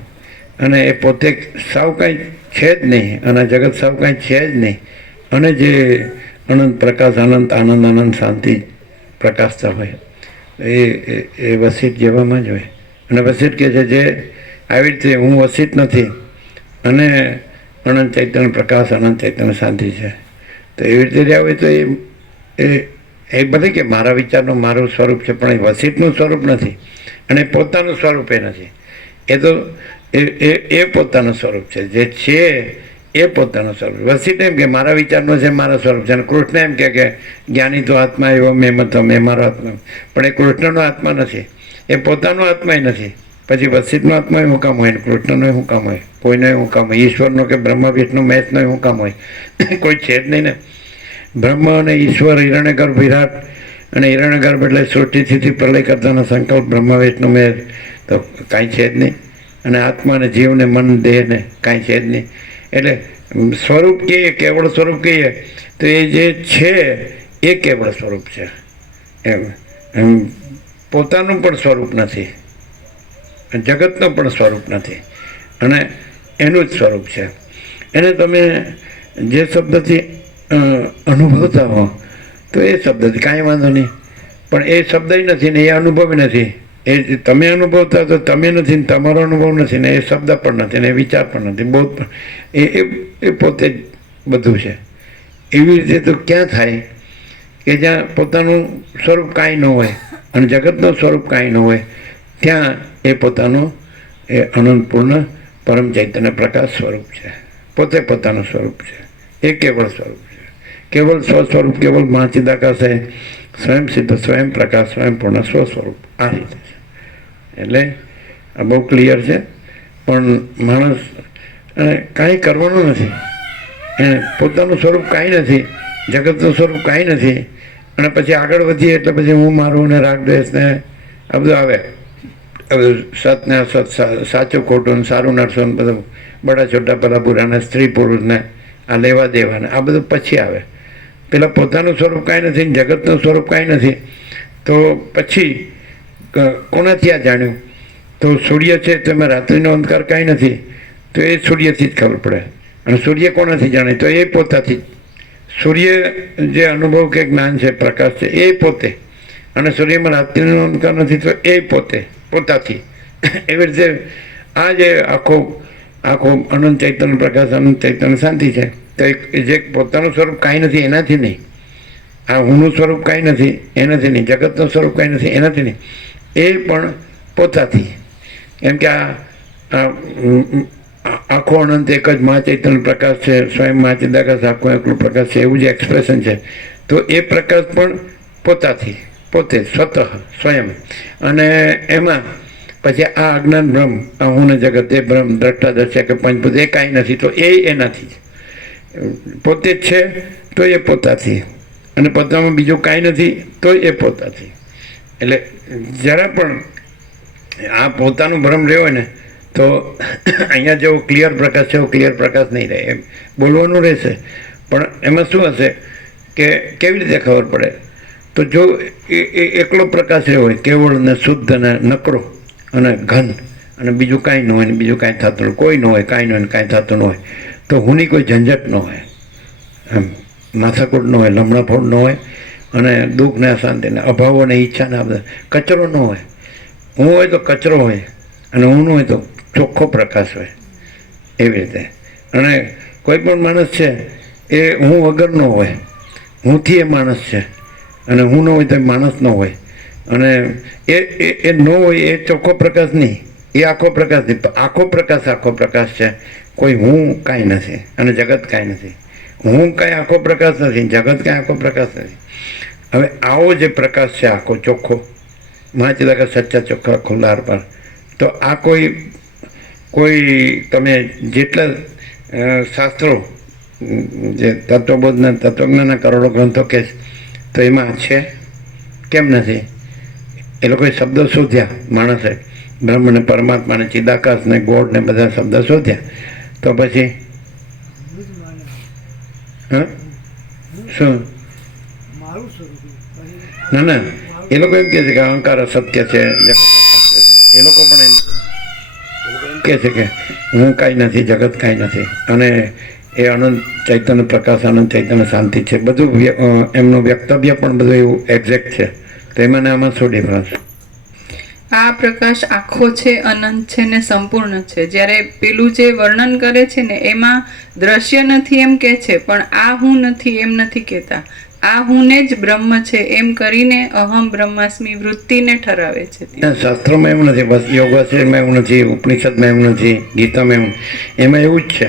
અને એ પોતે સાવ કાંઈ છે જ નહીં અને જગત સાવ કાંઈ છે જ નહીં. અને જે અનંત પ્રકાશ, અનંત આનંદ, અનંત શાંતિ પ્રકાશતા હોય એ વસિત જેવામાં જ હોય. અને વસિત કહે છે જે આવી રીતે હું વસિત નથી અને અનંત ચૈતન્ય પ્રકાશ, અનંત ચૈતન્ય શાંતિ છે, તો એવી રીતે રહ્યા હોય તો એ ભલે કે મારા વિચારનું મારું સ્વરૂપ છે, પણ એ વસિતનું સ્વરૂપ નથી અને પોતાનું સ્વરૂપ એ નથી. એ તો એ પોતાનું સ્વરૂપ છે, જે છે એ પોતાનું સ્વરૂપ. વસિત એમ કે મારા વિચારનો છે, મારા સ્વરૂપ છે. અને કૃષ્ણ એમ કે જ્ઞાની તો આત્મા એવો મેં મતો, મેં મારો આત્મા, પણ એ કૃષ્ણનો આત્મા નથી, એ પોતાનો આત્મા નથી. પછી વસિતનો આત્મા એ હુકામ હોય ને કૃષ્ણનો એ હુકામ હોય, કોઈનો એ હુકામ હોય, ઈશ્વરનો કે બ્રહ્મા વિષ્ણુ મહેશનો એ હુકામ હોય, કોઈ છે જ નહીં ને. બ્રહ્મ અને ઈશ્વર, હિરણ્યગર્ભ વિરાટ, અને હિરણ્યગર્ભ એટલે સૃષ્ટિથી પ્રલય કરતાનો સંકલ્પ, બ્રહ્મા વિષ્ણુ મહેશ, તો કાંઈ છે જ નહીં. અને આત્મા ને જીવ ને મન દેહ ને કાંઈ છે જ નહીં. એટલે સ્વરૂપ કહીએ, કેવળ સ્વરૂપ કહીએ તો એ જે છે એ કેવળ સ્વરૂપ છે. એમ પોતાનું પણ સ્વરૂપ નથી, જગતનું પણ સ્વરૂપ નથી અને એનું જ સ્વરૂપ છે. એને તમે જે શબ્દથી અનુભવતા હો તો એ શબ્દથી કાંઈ વાંધો નહીં, પણ એ શબ્દ નથી ને એ અનુભવ નથી. એ તમે અનુભવતા તો તમે નથી ને તમારો અનુભવ નથી ને એ શબ્દ પણ નથી ને એ વિચાર પણ નથી, બોધ પણ એ પોતે જ બધું છે. એવી રીતે તો ક્યાં થાય કે જ્યાં પોતાનું સ્વરૂપ કાંઈ ન હોય અને જગતનું સ્વરૂપ કાંઈ ન હોય, ત્યાં એ પોતાનું એ અનંતપૂર્ણ પરમ ચૈતન્ય પ્રકાશ સ્વરૂપ છે, પોતે પોતાનું સ્વરૂપ છે, એ કેવળ સ્વરૂપ છે. કેવળ સ્વસ્વરૂપ, કેવળ મહાચિદાકાશ છે, સ્વયં સિદ્ધ, સ્વયં પ્રકાશ, સ્વયં પૂર્ણ સ્વસ્વરૂપ. આ રીતે છે. એટલે આ બહુ ક્લિયર છે. પણ માણસ કાંઈ કરવાનું નથી, એને પોતાનું સ્વરૂપ કાંઈ નથી, જગતનું સ્વરૂપ કાંઈ નથી. અને પછી આગળ વધીએ એટલે પછી હું મારું ને રાગદ્વેષ ને આ બધું આવે. સત ને અસત, સાચું ખોટું ને સારું નરસું ને બધું, બડા છોટા પેલા બુરા ને સ્ત્રી પુરુષ ને આ લેવા દેવા ને આ બધું પછી આવે. પેલા પોતાનું સ્વરૂપ કાંઈ નથી, જગતનું સ્વરૂપ કાંઈ નથી, તો પછી કોનાથી આ જાણ્યું? તો સૂર્ય છે તો એમાં રાત્રિનો અંધકાર કાંઈ નથી, તો એ સૂર્યથી જ ખબર પડે. અને સૂર્ય કોનાથી જાણે? તો એ પોતાથી. સૂર્ય જે અનુભવ કે જ્ઞાન છે, પ્રકાશ છે, એ પોતે. અને સૂર્યમાં રાત્રિનો અંધકાર નથી, તો એ પોતે, પોતાથી. એવી રીતે આ જે આખો અનંત ચૈતન્ય પ્રકાશ, અનંત ચૈતન્ય શાંતિ છે, તો જે પોતાનું સ્વરૂપ કાંઈ નથી એનાથી નહીં, આ હુંનું સ્વરૂપ કાંઈ નથી એનાથી નહીં, જગતનું સ્વરૂપ કાંઈ નથી એનાથી નહીં, એ પણ પોતાથી. કેમ કે આ આખો અનંત એક જ મહાચૈતન્ય પ્રકાશ છે, સ્વયં મહાચિદાકાશ આખો એકલો પ્રકાશ છે, એવું જે એક્સપ્રેશન છે, તો એ પ્રકાશ પણ પોતાથી, પોતે સ્વતઃ સ્વયં. અને એમાં પછી આ અજ્ઞાન બ્રહ્મ, આ હું ને જગત, એ બ્રહ્મ દ્રષ્ટા દર્શા કે પંચભૂત, એ કાંઈ નથી, તો એ એનાથી પોતે જ છે, તો એ પોતાથી. અને પોતામાં બીજું કાંઈ નથી, તો એ પોતાથી. એટલે જરા પણ આ પોતાનું ભ્રમ રહ્યો હોય ને તો અહીંયા જેવો ક્લિયર પ્રકાશ છે એવો ક્લિયર પ્રકાશ નહીં રહે. એમ બોલવાનું રહેશે, પણ એમાં શું હશે કે કેવી રીતે ખબર પડે? તો જો એ એકલો પ્રકાશ રહ્યો હોય, કેવળ ને શુદ્ધ ને નકરો અને ઘન, અને બીજું કાંઈ ન હોય ને બીજું કાંઈ થતું હોય, કોઈ ન હોય, કાંઈ ન હોય, કાંઈ થતું ન હોય, તો હુંની કોઈ ઝંઝટ ન હોય, એમ માથાકૂટ ન હોય, લમણાફોડ ન હોય, અને દુઃખ ને અશાંતિ ને અભાવો ને ઈચ્છા ને આ બધા કચરો ન હોય. હું હોય તો કચરો હોય, અને હું ન હોય તો ચોખ્ખો પ્રકાશ હોય. એવી રીતે. અને કોઈ પણ માણસ છે એ હું વગરનો હોય, હુંથી એ માણસ છે, અને હું ન હોય તો એ માણસ ન હોય. અને એ ન હોય એ ચોખ્ખો પ્રકાશ નહીં, એ આખો પ્રકાશ નહીં. આખો પ્રકાશ છે. કોઈ હું કાંઈ નથી અને જગત કાંઈ નથી. હું કાંઈ આખો પ્રકાશ નથી, જગત કાંઈ આખો પ્રકાશ નથી. હવે આવો જે પ્રકાશ છે આખો ચોખ્ખો, મહાચિદાકા સચ્ચા ચોખ્ખા ખુલ્લાર પર, તો આ કોઈ તમે જેટલા શાસ્ત્રો જે તત્વબોધના તત્વજ્ઞાનના કરોડો ગ્રંથો કે તો એમાં છે કેમ નથી? એ લોકોએ શબ્દો શોધ્યા, માણસે બ્રહ્મ ને પરમાત્મા ને ચિદાકાશ ને ગોળ ને બધા શબ્દ શોધ્યા. તો પછી હા શું? ના, એ લોકો એમ કહે છે કે અહંકાર અસત્ય છે, જગત અસત્ય છે. એ લોકો પણ એમ કહે છે કે હું કાંઈ નથી, જગત કાંઈ નથી, અને એ અનંત ચૈતન્ય પ્રકાશ, અનંત ચૈતન્ય શાંતિ છે. બધું એમનું વ્યક્તવ્ય પણ બધું એવું એક્ઝેક્ટ છે. તો એમાં ને આમાં શું ડિફરન્સ? આ પ્રકાશ આખો છે, અનંત છે ને સંપૂર્ણ છે. જ્યારે પેલું જે વર્ણન કરે છે ને એમાં દ્રશ્ય નથી એમ કે છે, પણ આ હું નથી એમ નથી કહેતા. આ હું ને જ બ્રહ્મ છે એમ કરીને અહમ બ્રહ્માસ્મિ વૃત્તિને ઠરાવે છે. શાસ્ત્રોમાં એવું નથી, બસ યોગાશ્રયમાં એવું નથી, ઉપનિષદમાં એવું નથી, ગીતામાં એવું, એમાં એવું જ છે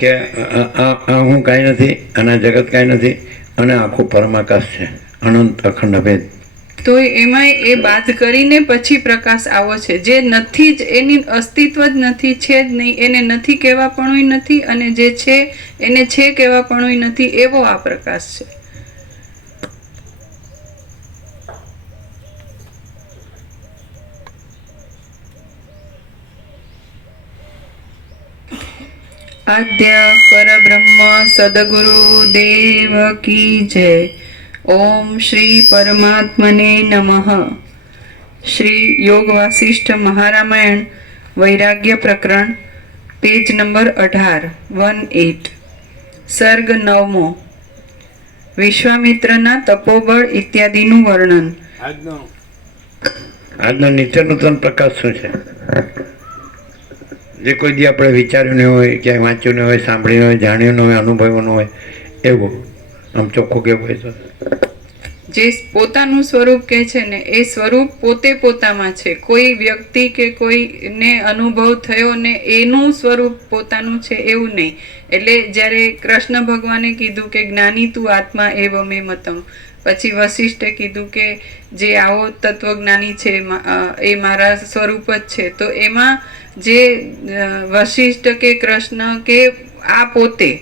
કે આ હું કાંઈ નથી, અને જગત કાંઈ નથી, અને આખું પરમાકાશ છે, અનંત અખંડ અભેદ. તો એમાં એ બાદ કરીને પછી પ્રકાશ આવો છે, જે નથી જ, એની અસ્તિત્વ જ નથી, છે જ નહીં, એને નથી કહેવા પણ નથી, અને જે છે એને છે કહેવા પણ નથી, એવો આ પ્રકાશ છે. આદ્ય પરબ્રહ્મ સદગુરુ દેવ કી જય. ઓમ શ્રી પરમાત્મને નમઃ. શ્રી યોગ વાસિષ્ઠ મહારામાયણ વૈરાગ્ય પ્રકરણ, પેજ નંબર 18 સર્ગ 9. વિશ્વામિત્રના તપોબળ ઇત્યાદિનું વર્ણન. આજનો નિત્ય નૂતન પ્રકાશ શું છે? જે કોઈ દી આપણે વિચાર્યું ન હોય, ક્યાંય વાંચ્યું ન હોય, સાંભળ્યું હોય, જાણ્યું ન હોય, અનુભવ્યું ન હોય, એવું આમ ચોખ્ખું કેવું હોય તો જે પોતાનું સ્વરૂપ કે છે ને એ સ્વરૂપ પોતે પોતામાં છે. કોઈ વ્યક્તિ કે કોઈને અનુભવ થયો ને એનું સ્વરૂપ પોતાનું છે એવું નહીં. એટલે જ્યારે કૃષ્ણ ભગવાને કીધું કે જ્ઞાની તું આત્મા એવ મે મતમ, પછી વશિષ્ઠે કીધું કે જે આવો તત્વજ્ઞાની છે એ મારા સ્વરૂપ જ છે. તો એમાં જે વશિષ્ઠ કે કૃષ્ણ કે આ પોતે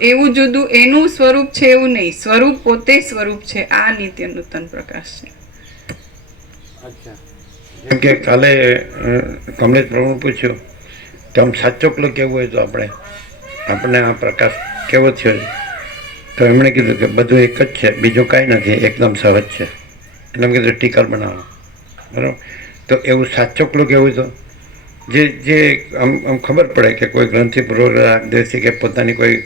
એવું જુદું એનું સ્વરૂપ છે એવું નહીં, સ્વરૂપ પોતે સ્વરૂપ છે. આ નિત્ય નૂતન પ્રકાશ છે. જેમ કે કાલે કમલેશ પ્રભુ પૂછ્યું કે આમ સાચો કલો કેવું હોય તો આપણને આ પ્રકાશ કેવો થયો? તો એમણે કીધું કે બધું એક જ છે, બીજું કાંઈ નથી, એકદમ સહજ છે. એટલે એમ કીધું ટીકર બનાવો, બરાબર. તો એવું સાચો કલો કેવું હોય તો જે આમ ખબર પડે કે કોઈ ગ્રંથિ પૂર્વગ્રહથી કે પોતાની કોઈ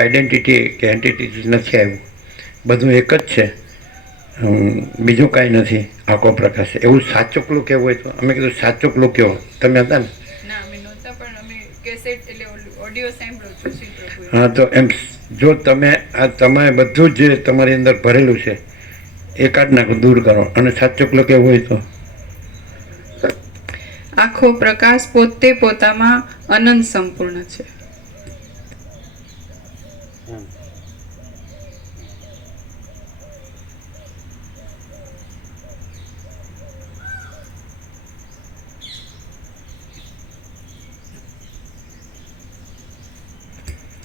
આઈડેન્ટિટી કે એન્ટિટી નથી આવ્યું, બધું એક જ છે, બીજું કાંઈ નથી, આખો પ્રકાશ છે. એવું સાચો કલો કેવું હોય તો અમે કીધું સાચો કલો કેવો? તમે હતા ને? હા, તો એમ જો તમે બધું જ તમારી અંદર ભરેલું છે એ કાઢ નાખો, દૂર કરો, અને સાચો કલો કેવો હોય તો આખો પ્રકાશ પોતે પોતામાં અનંત સંપૂર્ણ છે.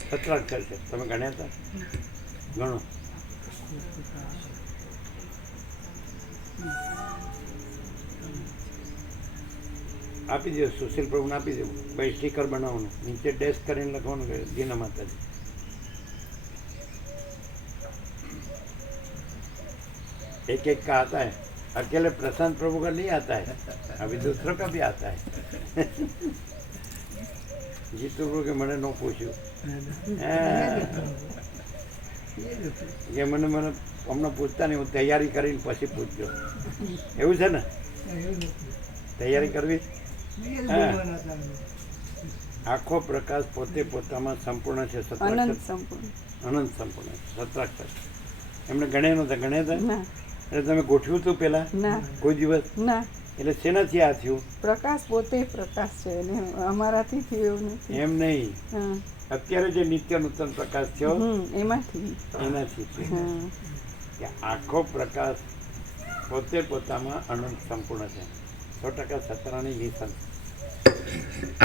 કેટલા અક્ષર છે તમે ગણ્યા હતા? ગણો. આપી દો, સુશીલ પ્રભુને આપી દો ભાઈ, સ્ટીકર બનાવવાનું, નીચે ડેશ કરીને લખવાનું કે દીના માતાજી. एक एक का आता है, अकेले प्रशांत प्रभु का नहीं आता है, अभी दूसरों का भी आता है. जीतू प्रभु के मैंने नो पूछ्યું કે મને હમણાં પૂછતા નહીં, હું તૈયારી કરીને પછી પૂછજો. એવું છે ને? તૈયારી કરવી. આખો પ્રકાશ પોતે પોતામાં સંપૂર્ણ છે. અનંત સંપૂર્ણ. અનંત સંપૂર્ણ સત્રાક્ષર. એમને ગણ્યા નહોતા? ગણ્યા હતા? એટલે તમે ગોઠવ્યું હતું પેલા કોઈ દિવસ? ના. એટલે શેનાથી આ થયું? પ્રકાશ પોતે પ્રકાશ છે ને અમારાથી થયું એવું નથી. એમ નહીં, અત્યારે જે નિત્ય નૂતન પ્રકાશ થયો એનાથી થયું કે આખો પ્રકાશ પોતે પોતામાં અનંત સંપૂર્ણ છે. 100% સત્રાની નિશાન.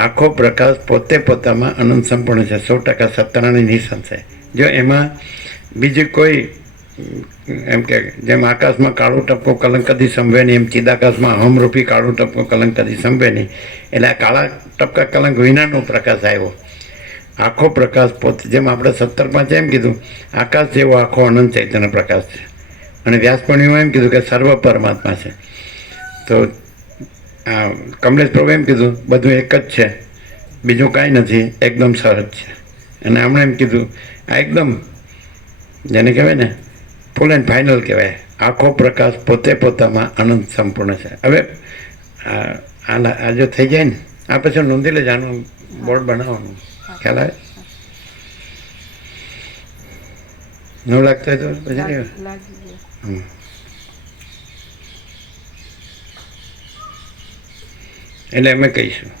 આખો પ્રકાશ પોતે પોતામાં અનંત સંપૂર્ણ છે, 100% સત્તાની નિશાન છે. જો એમાં બીજું કોઈ એમ કે જેમ આકાશમાં કાળો ટપકો કલંક કદી સંભવે નહીં, એમ ચિદાકાશમાં અહમરૂપી કાળો ટપકો કલંક કદી સંભવે નહીં. એટલે આ કાળા ટપકા કલંક વિનાનો પ્રકાશ આવ્યો. આખો પ્રકાશ પોતે, જેમ આપણે 17 એમ કીધું, આકાશ જેવો આખો અનંત ચૈતન્ય પ્રકાશ છે. અને વ્યાસપણ્યમાં એમ કીધું કે સર્વ પરમાત્મા છે. તો આ કમલેશ પ્રભુ એમ કીધું બધું એક જ છે, બીજું કાંઈ નથી, એકદમ સરસ છે. અને હમણાં એમ કીધું આ એકદમ જેને કહેવાય ને ફૂલ એન્ડ ફાઇનલ કહેવાય. આખો પ્રકાશ પોતે પોતામાં અનંત સંપૂર્ણ છે. હવે આ જો થઈ જાય ને, આ પછી નોંધી લેજો, આનું બોર્ડ બનાવવાનું. ખ્યાલ આવે? ન લાગતો હોય તો પછી એટલે અમે કહીશું.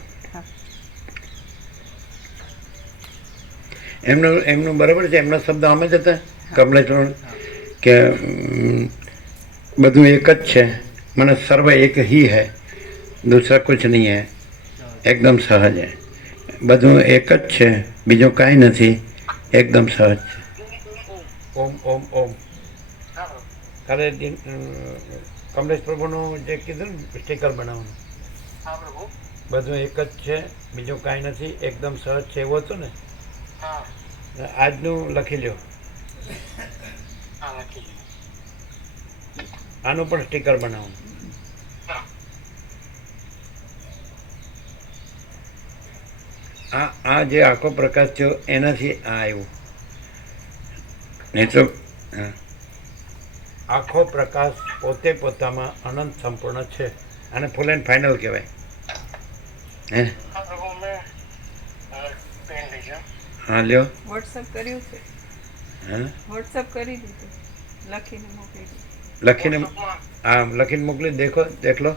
એમનું બરાબર છે. એમના શબ્દ આમ જ હતા કમલેશ્વર કે બધું એક જ છે, મને સર્વ એક ही है, दूसरा कुछ नहीं है, એકદમ સહજ है. બધું એક જ છે, બીજું કાંઈ નથી, એકદમ સહજ છે. ઓમ ઓમ ઓમ. કાલે કમલેશ પ્રભુનું જે કીધું ને સ્ટીકર બનાવવાનું, બધું એક જ છે, બીજું કાંઈ નથી, એકદમ સહજ છે, એવું હતું ને? આજનું લખી લ્યો. આનું પણ સ્ટીકર બનાવવાનું. આ જે આખો પ્રકાશ થયો એનાથી આ આવ્યું. નહીં તો આખો પ્રકાશ પોતે પોતામાં અનંત સંપૂર્ણ છે. અને ફૂલ એન્ડ ફાઇનલ કહેવાય. હે હા લ્યો. વોટ્સઅપ કર્યું છે. હા વોટ્સઅપ કરી દીધું, લખીને મોકલી દીધું. લખીને હા લખીને મોકલી દેખો, દેખ લો,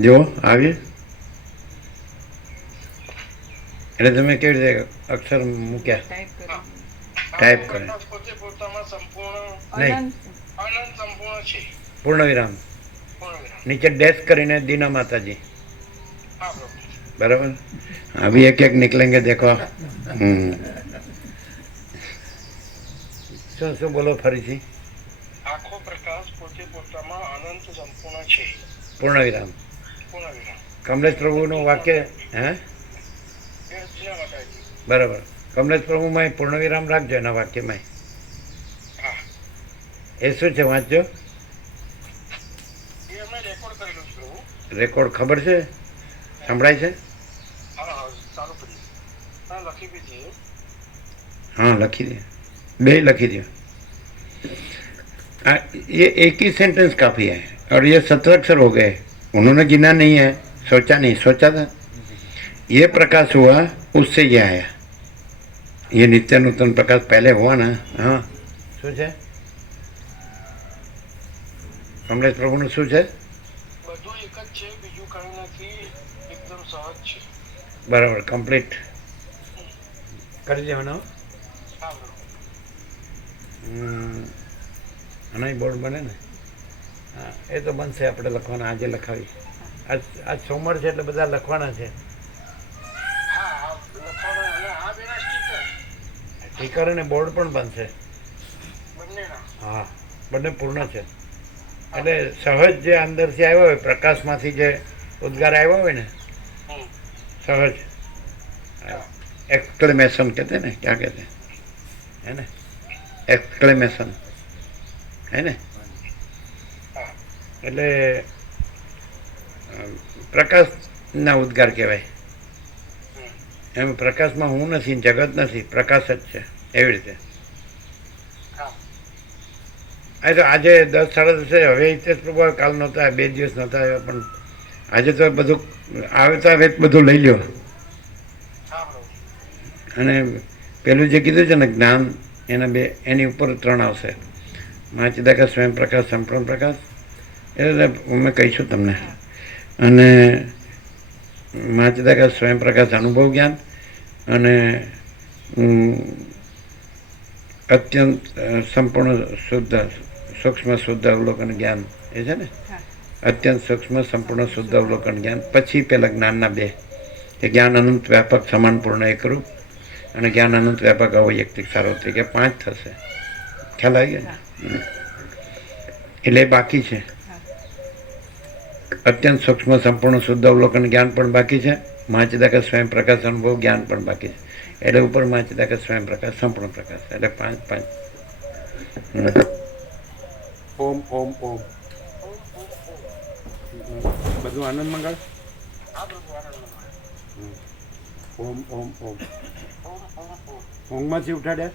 જુઓ આવી. એટલે તમે કેવી રીતે અક્ષર મૂક્યા? ટાઈપ કરે નહીં, પૂર્ણ વિરામ નીચે ડેશ કરીને દીના માતાજી. बराबर. अभी एक एक निकलेंगे देखो. શું બોલો ફરીથી? આખો પ્રકાશ પોતે પોતામાં અનંત સંપૂર્ણ છે. પૂર્ણ વિરામ. કમલેશ પ્રભુનું વાક્ય. હે બરાબર. કમલેશ પ્રભુમાં પૂર્ણ વિરામ રાખજો એના વાક્યમાં. એ શું છે વાંચજો. રેકોર્ડ ખબર છે? સંભળાય છે? हाँ लखी दिया, बे लखी दिया. ये एक ही सेंटेंस काफ़ी है. और ये 17 अक्षर हो गए. उन्होंने गिना नहीं है, सोचा नहीं, सोचा था ये प्रकाश हुआ उससे ये आया. ये नित्य नूतन प्रकाश पहले हुआ ना. हाँ શું છે? કમલેશ પ્રભુનું શું છે? બધું એક જ છે, બીજું કંઈ નથી, એકદમ સહજ છે. બરાબર, કમ્પ્લીટ કરી દેવાનો. આના બોર્ડ બને ને? હા એ તો બનશે. આપણે લખવાના, આજે લખાવી. આજ સોમવાર છે એટલે બધા લખવાના છે. સ્ટીકર અને બોર્ડ પણ બનશે. હા બંને પૂર્ણ છે. એટલે સહજ જે અંદરથી આવ્યો હોય, પ્રકાશમાંથી જે ઉદ્ગાર આવ્યો હોય ને सहज एक्सक्लेमेशन कहते हैं ना, क्या कहते हैं, है ना, एक्सक्लेमेशन है ને, એટલે પ્રકાશના ઉદ્ગાર કહેવાય. એમ પ્રકાશમાં હું નથી, જગત નથી, પ્રકાશ જ છે, એવી રીતે. આ તો આજે 10 સાડા 10 હવે હિતેશ પ્રભુ કાલ નહોતા આવ્યા, 2 દિવસ નહોતા આવ્યા, પણ આજે તો બધું આવે તો આવે બધું લઈ લો. અને પેલું જે કીધું છે ને જ્ઞાન, એના 2 એની ઉપર 3 આવશે. મહાચિદાકાશ, સ્વયં પ્રકાશ, સંપૂર્ણ પ્રકાશ, એટલે અમે કહીશું તમને. અને મહાચિદાકાશ, સ્વયં પ્રકાશ, અનુભવ જ્ઞાન, અને અત્યંત સંપૂર્ણ શુદ્ધ સૂક્ષ્મ શુદ્ધ અવલોકન જ્ઞાન, એ છે ને, અત્યંત સૂક્ષ્મ સંપૂર્ણ શુદ્ધ અવલોકન જ્ઞાન. પછી પેલા જ્ઞાનના 2 કે જ્ઞાન અનંત વ્યાપક સમાનપૂર્ણ એકરૂપ, અને જ્ઞાન અનંત વ્યાપક અવૈયક્તિક સાર્વત્રિક, 5 થશે. ખ્યાલ આવી ગયો ને? એટલે એ બાકી છે. અત્યંત સૂક્ષ્મ સંપૂર્ણ શુદ્ધ અવલોકન જ્ઞાન પણ બાકી છે. મહાચિદાકાશ, સ્વયં પ્રકાશ, અનુભવ જ્ઞાન પણ બાકી છે. એટલે ઉપર મહાચિદાકાશ, સ્વયં પ્રકાશ, સંપૂર્ણ પ્રકાશ, એટલે 5. ઓમ ઓમ ઓમ બધું આનંદ મંગળ. ઓમ ઓમ ઓમ ઊંઘમાંથી ઉઠાડ્યા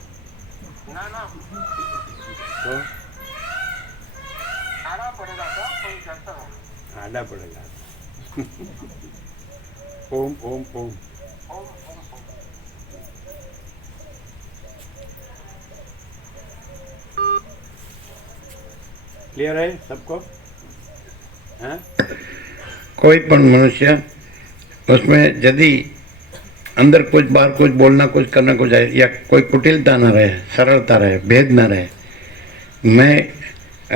ના ના તો આડા પડેલા હતા કોઈ જતો આડા પડેલા. ઓમ ઓમ ઓમ क्लियर है सबको? हाँ, कोई पण मनुष्य उसमें यदि अंदर कुछ बाहर कुछ बोलना कुछ करना कुछ है, या कोई कुटिलता ना रहे, सरलता रहे, भेद ना रहे, मैं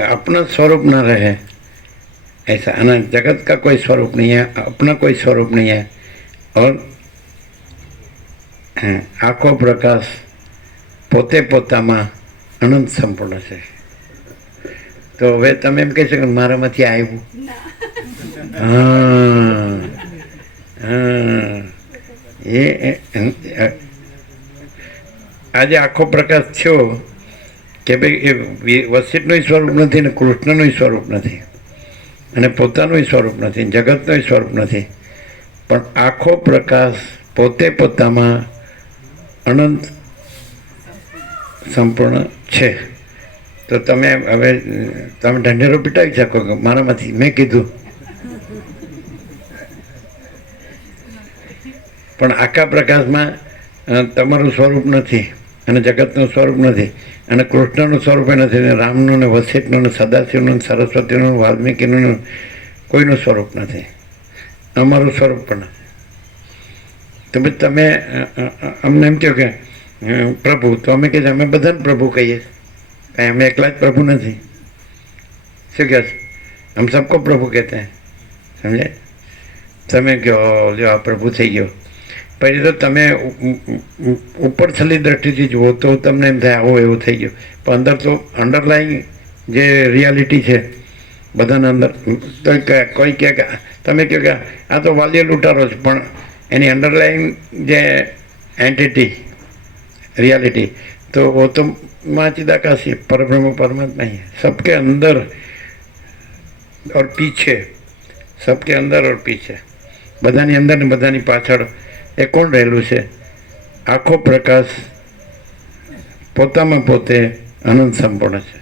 अपना स्वरूप ना रहे, ऐसा है. जगत का कोई स्वरूप नहीं है, अपना कोई स्वरूप नहीं है, और आखो प्रकाश पोते पोतामा अनंत संपूर्ण है. તો હવે તમે એમ કહી શકો મારામાંથી આવ્યું. એ આજે આખો પ્રકાશ થયો કે ભાઈ એ વસિષ્ઠનું સ્વરૂપ નથી ને કૃષ્ણનું સ્વરૂપ નથી અને પોતાનું સ્વરૂપ નથી, જગતનું સ્વરૂપ નથી, પણ આખો પ્રકાશ પોતે પોતામાં અનંત સંપૂર્ણ છે. તો તમે હવે તમે ઢંઢેરો પીટાવી શકો કે મારામાંથી મેં કીધું, પણ આખા પ્રકાશમાં તમારું સ્વરૂપ નથી અને જગતનું સ્વરૂપ નથી અને કૃષ્ણનું સ્વરૂપ નથી ને રામનું ને વસિષ્ઠનું ને સદાશિવનું ને સરસ્વતીનું વાલ્મીકીનું કોઈનું સ્વરૂપ નથી, અમારું સ્વરૂપ પણ નથી. તો પછી તમે અમને એમ કહો કે પ્રભુ, તો અમે કહીએ અમે બધાને પ્રભુ કહીએ, કાંઈ અમે એકલા જ પ્રભુ નથી. શું કહે છે? हम सबको प्रभु कहते हैं, समझे? તમે કહો જો આ પ્રભુ થઈ ગયો, પછી તો તમે ઉપર છેલ્લી દ્રષ્ટિથી જુઓ તો તમને એમ થાય આવો એવું થઈ ગયો, પણ અંદર તો અંડરલાઈંગ જે રિયાલિટી છે બધાના અંદર, તો કોઈ કહે કે તમે કહો કે આ તો વાલીએ લૂંટારો છે, પણ એની અંડરલાઈંગ જે एंटिटी रियलिटी तो वो तो माँ चिदाकाश परब्रह्म परमात्मा ही है, सबके अंदर और पीछे, सबके अंदर और पीछे, बधानी अंदर ने बधानी पाछळ ए कोण रहेलू छे? आखो प्रकाश पोतामां पोते अनंत संपूर्ण है.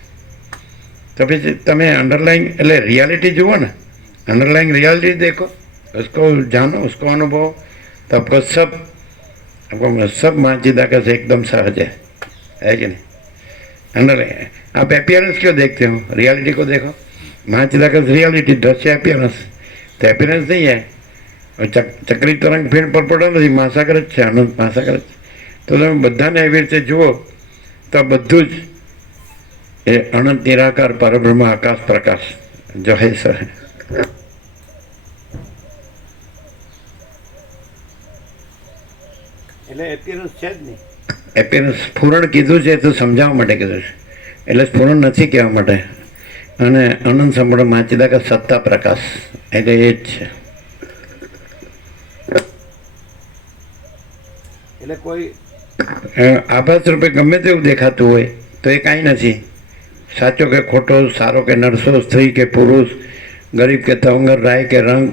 तो फिर तमे अंडरलाइंग एटले रियलिटी जुओ ना, अंडरलाइंग रियलिटी देखो, उसको जानो, उसको अनुभव, तो आपको सब माँ चिदाकाश एकदम सहज है कि नहीं? अंडरलाइंग आप अपीयरेंस क्यों देखते हो? रियलिटी को देखो. माँ चिदाकाश रियलिटी दृश्य अपीयरेंस, तो अपीयरेंस नहीं है. और चक्री तरंग फीण पर पड़ो नहीं, महासागर ज छे, अनंत महासागर. तो तमे बधाने एवी रीते जुओ तो बधुं ज ए अनंत निराकार परब्रह्म आकाश प्रकाश जो है सर है. એટલે એપિયરન્સ છે જ નહીં. એપિયરન્સ સ્ફુરણ કીધું છે તો સમજાવવા માટે કીધું છે, એટલે સ્ફુરણ નથી કહેવા માટે. અને અનંત સંપૂર્ણ માँ चिदाकाश સત્તા પ્રકાશ એટલે એ જ છે. એટલે કોઈ આભાસ રૂપે ગમે તેવું દેખાતું હોય તો એ કાંઈ નથી. સાચો કે ખોટો, સારો કે નરસો, સ્ત્રી કે પુરુષ, ગરીબ કે તવંગર, રાય કે રંગ,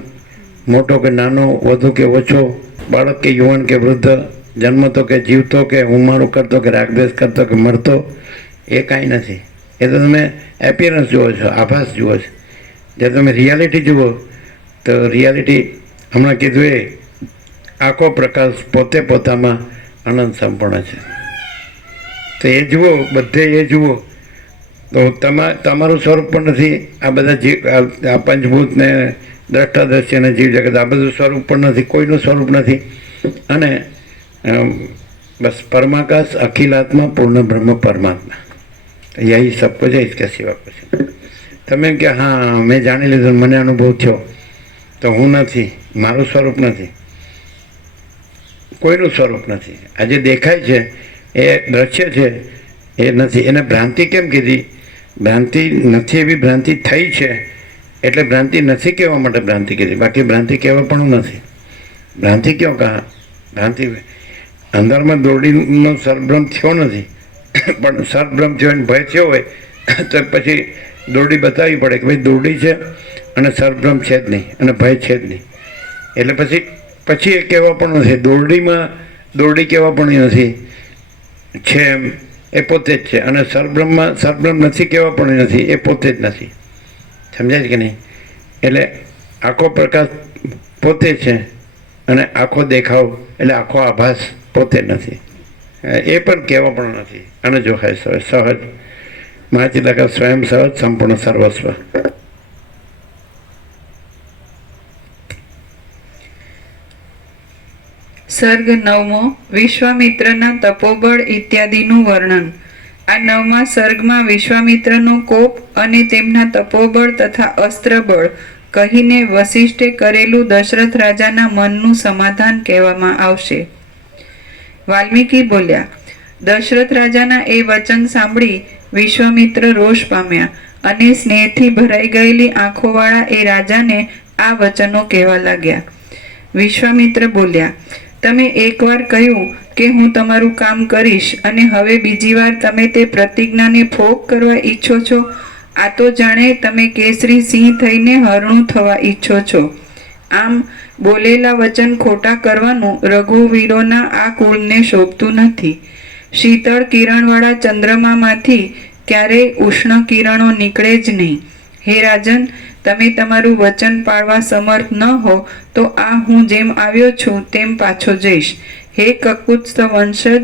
મોટો કે નાનો, વધુ કે ઓછો, બાળક કે યુવાન કે વૃદ્ધ, જન્મતો કે જીવતો કે હુમાળું કરતો કે રાગદ્વેષ કરતો કે મરતો, એ કાંઈ નથી. એ તો તમે એપિયરન્સ જુઓ છો, આભાસ જુઓ છો. જે તમે રિયાલિટી જુઓ તો રિયાલિટી હમણાં કીધું એ આખો પ્રકાશ પોતે પોતામાં આનંદ સંપૂર્ણ છે. તો એ જુઓ, બધે એ જુઓ તો તમારું સ્વરૂપ પણ નથી. આ બધા જીવ, આ પંચભૂત ને દ્રષ્ટા દ્રશ્ય અને જીવ જગત, આ બધું સ્વરૂપ પણ નથી, કોઈનું સ્વરૂપ નથી. અને બસ પરમાકાશ, અખિલાત્મા, પૂર્ણ બ્રહ્મ પરમાત્મા, યહી સબ કુછ है, इसके सिवा कुछ नहीं. તમે કે હા મેં જાણી લીધું, મને અનુભવ થયો, તો હું નથી, મારું સ્વરૂપ નથી, કોઈનું સ્વરૂપ નથી. આ જે દેખાય છે એ દ્રશ્ય છે એ નથી. એને ભ્રાંતિ કેમ કીધી? ભ્રાંતિ નથી એવી ભ્રાંતિ થઈ છે એટલે ભ્રાંતિ નથી કહેવા માટે ભ્રાંતિ કીધી, બાકી ભ્રાંતિ કહેવા પણ નથી. ભ્રાંતિ ક્યાં કહા? ભ્રાંતિ અંદરમાં દોરડીનો સરભ્રમ થયો નથી, પણ સરભ્રમ થયો અને ભય થયો હોય તો પછી દોરડી બતાવવી પડે કે ભાઈ દોરડી છે અને સરભ્રમ છે જ નહીં અને ભય છે જ નહીં. એટલે પછી એ કહેવા પણ નથી. દોરડી કહેવા પણ નથી, છે એમ એ પોતે જ છે. અને સરભ્રમ નથી કહેવા પણ નથી, એ પોતે જ નથી. સમજાય કે નહીં? એટલે આખો પ્રકાશ પોતે છે અને આખો દેખાવ એટલે આખો આભાસ પોતે નથી, એ પણ કહેવા પણ નથી. અને જો હોય સહજ માહિતી લગા સ્વયં સહજ સંપૂર્ણ સર્વસ્વ. સર્ગ 9મો વિશ્વામિત્રના તપોબળ ઇત્યાદિનું વર્ણન. આ 9મા સર્ગમાં વિશ્વામિત્રનો કોપ અને તેમના તપોબળ તથા અસ્ત્રબળ કહીને વસિષ્ઠે કરેલું દશરથ રાજાના મનનું સમાધાન કહેવામાં આવશે. વાલ્મીકી બોલ્યા, દશરથ રાજાના એ વચન સાંભળી વિશ્વામિત્ર રોષ પામ્યા અને સ્નેહથી ભરાઈ ગયેલી આંખોવાળા એ રાજાને આ વચનો કહેવા લાગ્યા. વિશ્વામિત્ર બોલ્યા, તમે એકવાર કહ્યું કે હું તમારું કામ કરીશ અને હવે બીજી વાર તમે તે પ્રતિજ્ઞાને ભોગ કરવા ઈચ્છો છો. આ તો જાણે તમે કેસરી સિંહ થઈને હરણું થવા ઈચ્છો છો. આમ બોલેલા વચન ખોટા કરવાનું રઘુવીરોના આ કુળને શોભતું નથી. શીતળ કિરણવાળા ચંદ્રમામાંથી ક્યારેય ઉષ્ણ કિરણો નીકળે જ નહીં. હે રાજન, તમે તમારું વચન પાળવા સમર્થ ન હો તો આ હું જેમ આવ્યો છું તેમ પાછો જઈશ. હે કકુત્સ્થ વંશજ,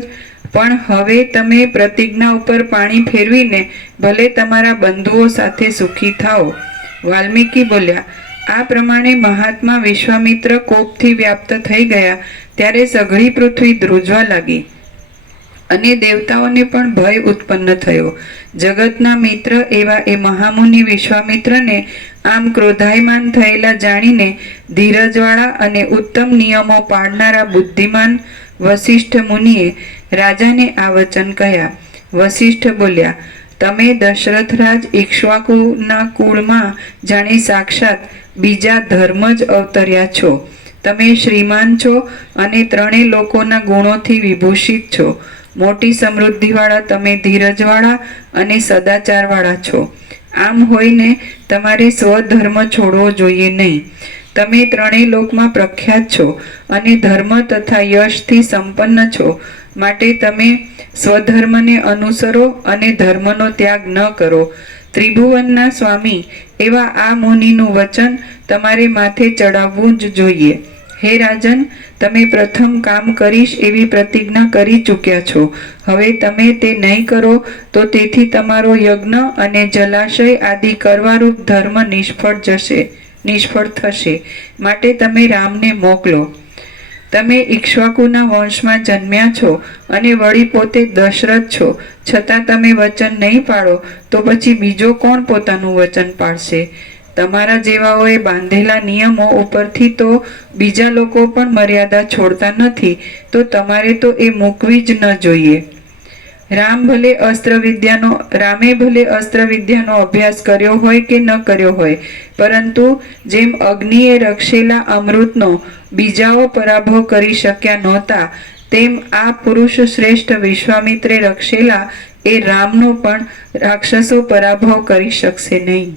પણ હવે તમે પ્રતિજ્ઞા ઉપર પાણી ફેરવીને ભલે તમારા બંધુઓ સાથે સુખી થાઓ. વાલ્મીકી બોલ્યા, આ પ્રમાણે મહાત્મા વિશ્વામિત્ર કોપથી વ્યાપ્ત થઈ ગયા ત્યારે સઘળી પૃથ્વી ધ્રુજવા લાગી અને દેવતાઓને પણ ભય ઉત્પન્ન થયો. જગતના મિત્ર એવા એ મહામુનિ વિશ્વામિત્રને આમ ક્રોધાયમાન થયેલા જાણીને ધીરજવાળા અને ઉત્તમ નિયમો પાળનારા બુદ્ધિમાન વસિષ્ઠ મુનિએ રાજાને આ વચન કહ્યા. વસિષ્ઠ બોલ્યા, તમે દશરથરાજ ઇક્ષ્વાકુના કુળમાં જાણે સાક્ષાત બીજા ધર્મ જ અવતર્યા છો. તમે શ્રીમાન છો અને ત્રણેય લોકોના ગુણોથી વિભૂષિત છો. મોટી સમૃદ્ધિવાળા તમે ધીરજવાળા અને સદાચારવાળા છો. આમ હોઈને તમારે સ્વધર્મ છોડવો જોઈએ નહીં. તમે ત્રણેય લોકમાં પ્રખ્યાત છો અને ધર્મ તથા યશથી સંપન્ન છો. માટે તમે સ્વધર્મને અનુસરો અને ધર્મનો ત્યાગ ન કરો. ત્રિભુવનના સ્વામી એવા આ મુનિનું વચન તમારે માથે ચડાવવું જ જોઈએ. હે રાજન, તમે પ્રથમ કામ કરીશ એવી પ્રતિજ્ઞા કરી ચૂક્યા છો. હવે તમે તે નહીં કરો તો તેથી તમારો યજ્ઞ અને જલાશય આદિ કરવારૂપ ધર્મ નિષ્ફળ થશે. માટે તમે રામને મોકલો. તમે ઇક્ષ્વાકુના વંશમાં જન્મ્યા છો અને વળી પોતે દશરથ છો, છતાં તમે વચન નહીં પાળો તો પછી બીજો કોણ પોતાનું વચન પાળશે? તમારા જેવાઓએ બાંધેલા નિયમો ઉપરથી તો બીજા લોકો પણ મર્યાદા છોડતા નથી, તો તમારે તો એ મૂકવી જ ન જોઈએ. રામે ભલે અસ્ત્રવિદ્યાનો અભ્યાસ કર્યો હોય કે ન કર્યો હોય, પરંતુ જેમ અગ્નિએ રક્ષેલા અમૃતનો બીજાઓ પરાભવ કરી શક્યા નહોતા, તેમ આ પુરુષ શ્રેષ્ઠ વિશ્વામિત્રે રક્ષેલા એ રામનો પણ રાક્ષસો પરાભવ કરી શકશે નહીં.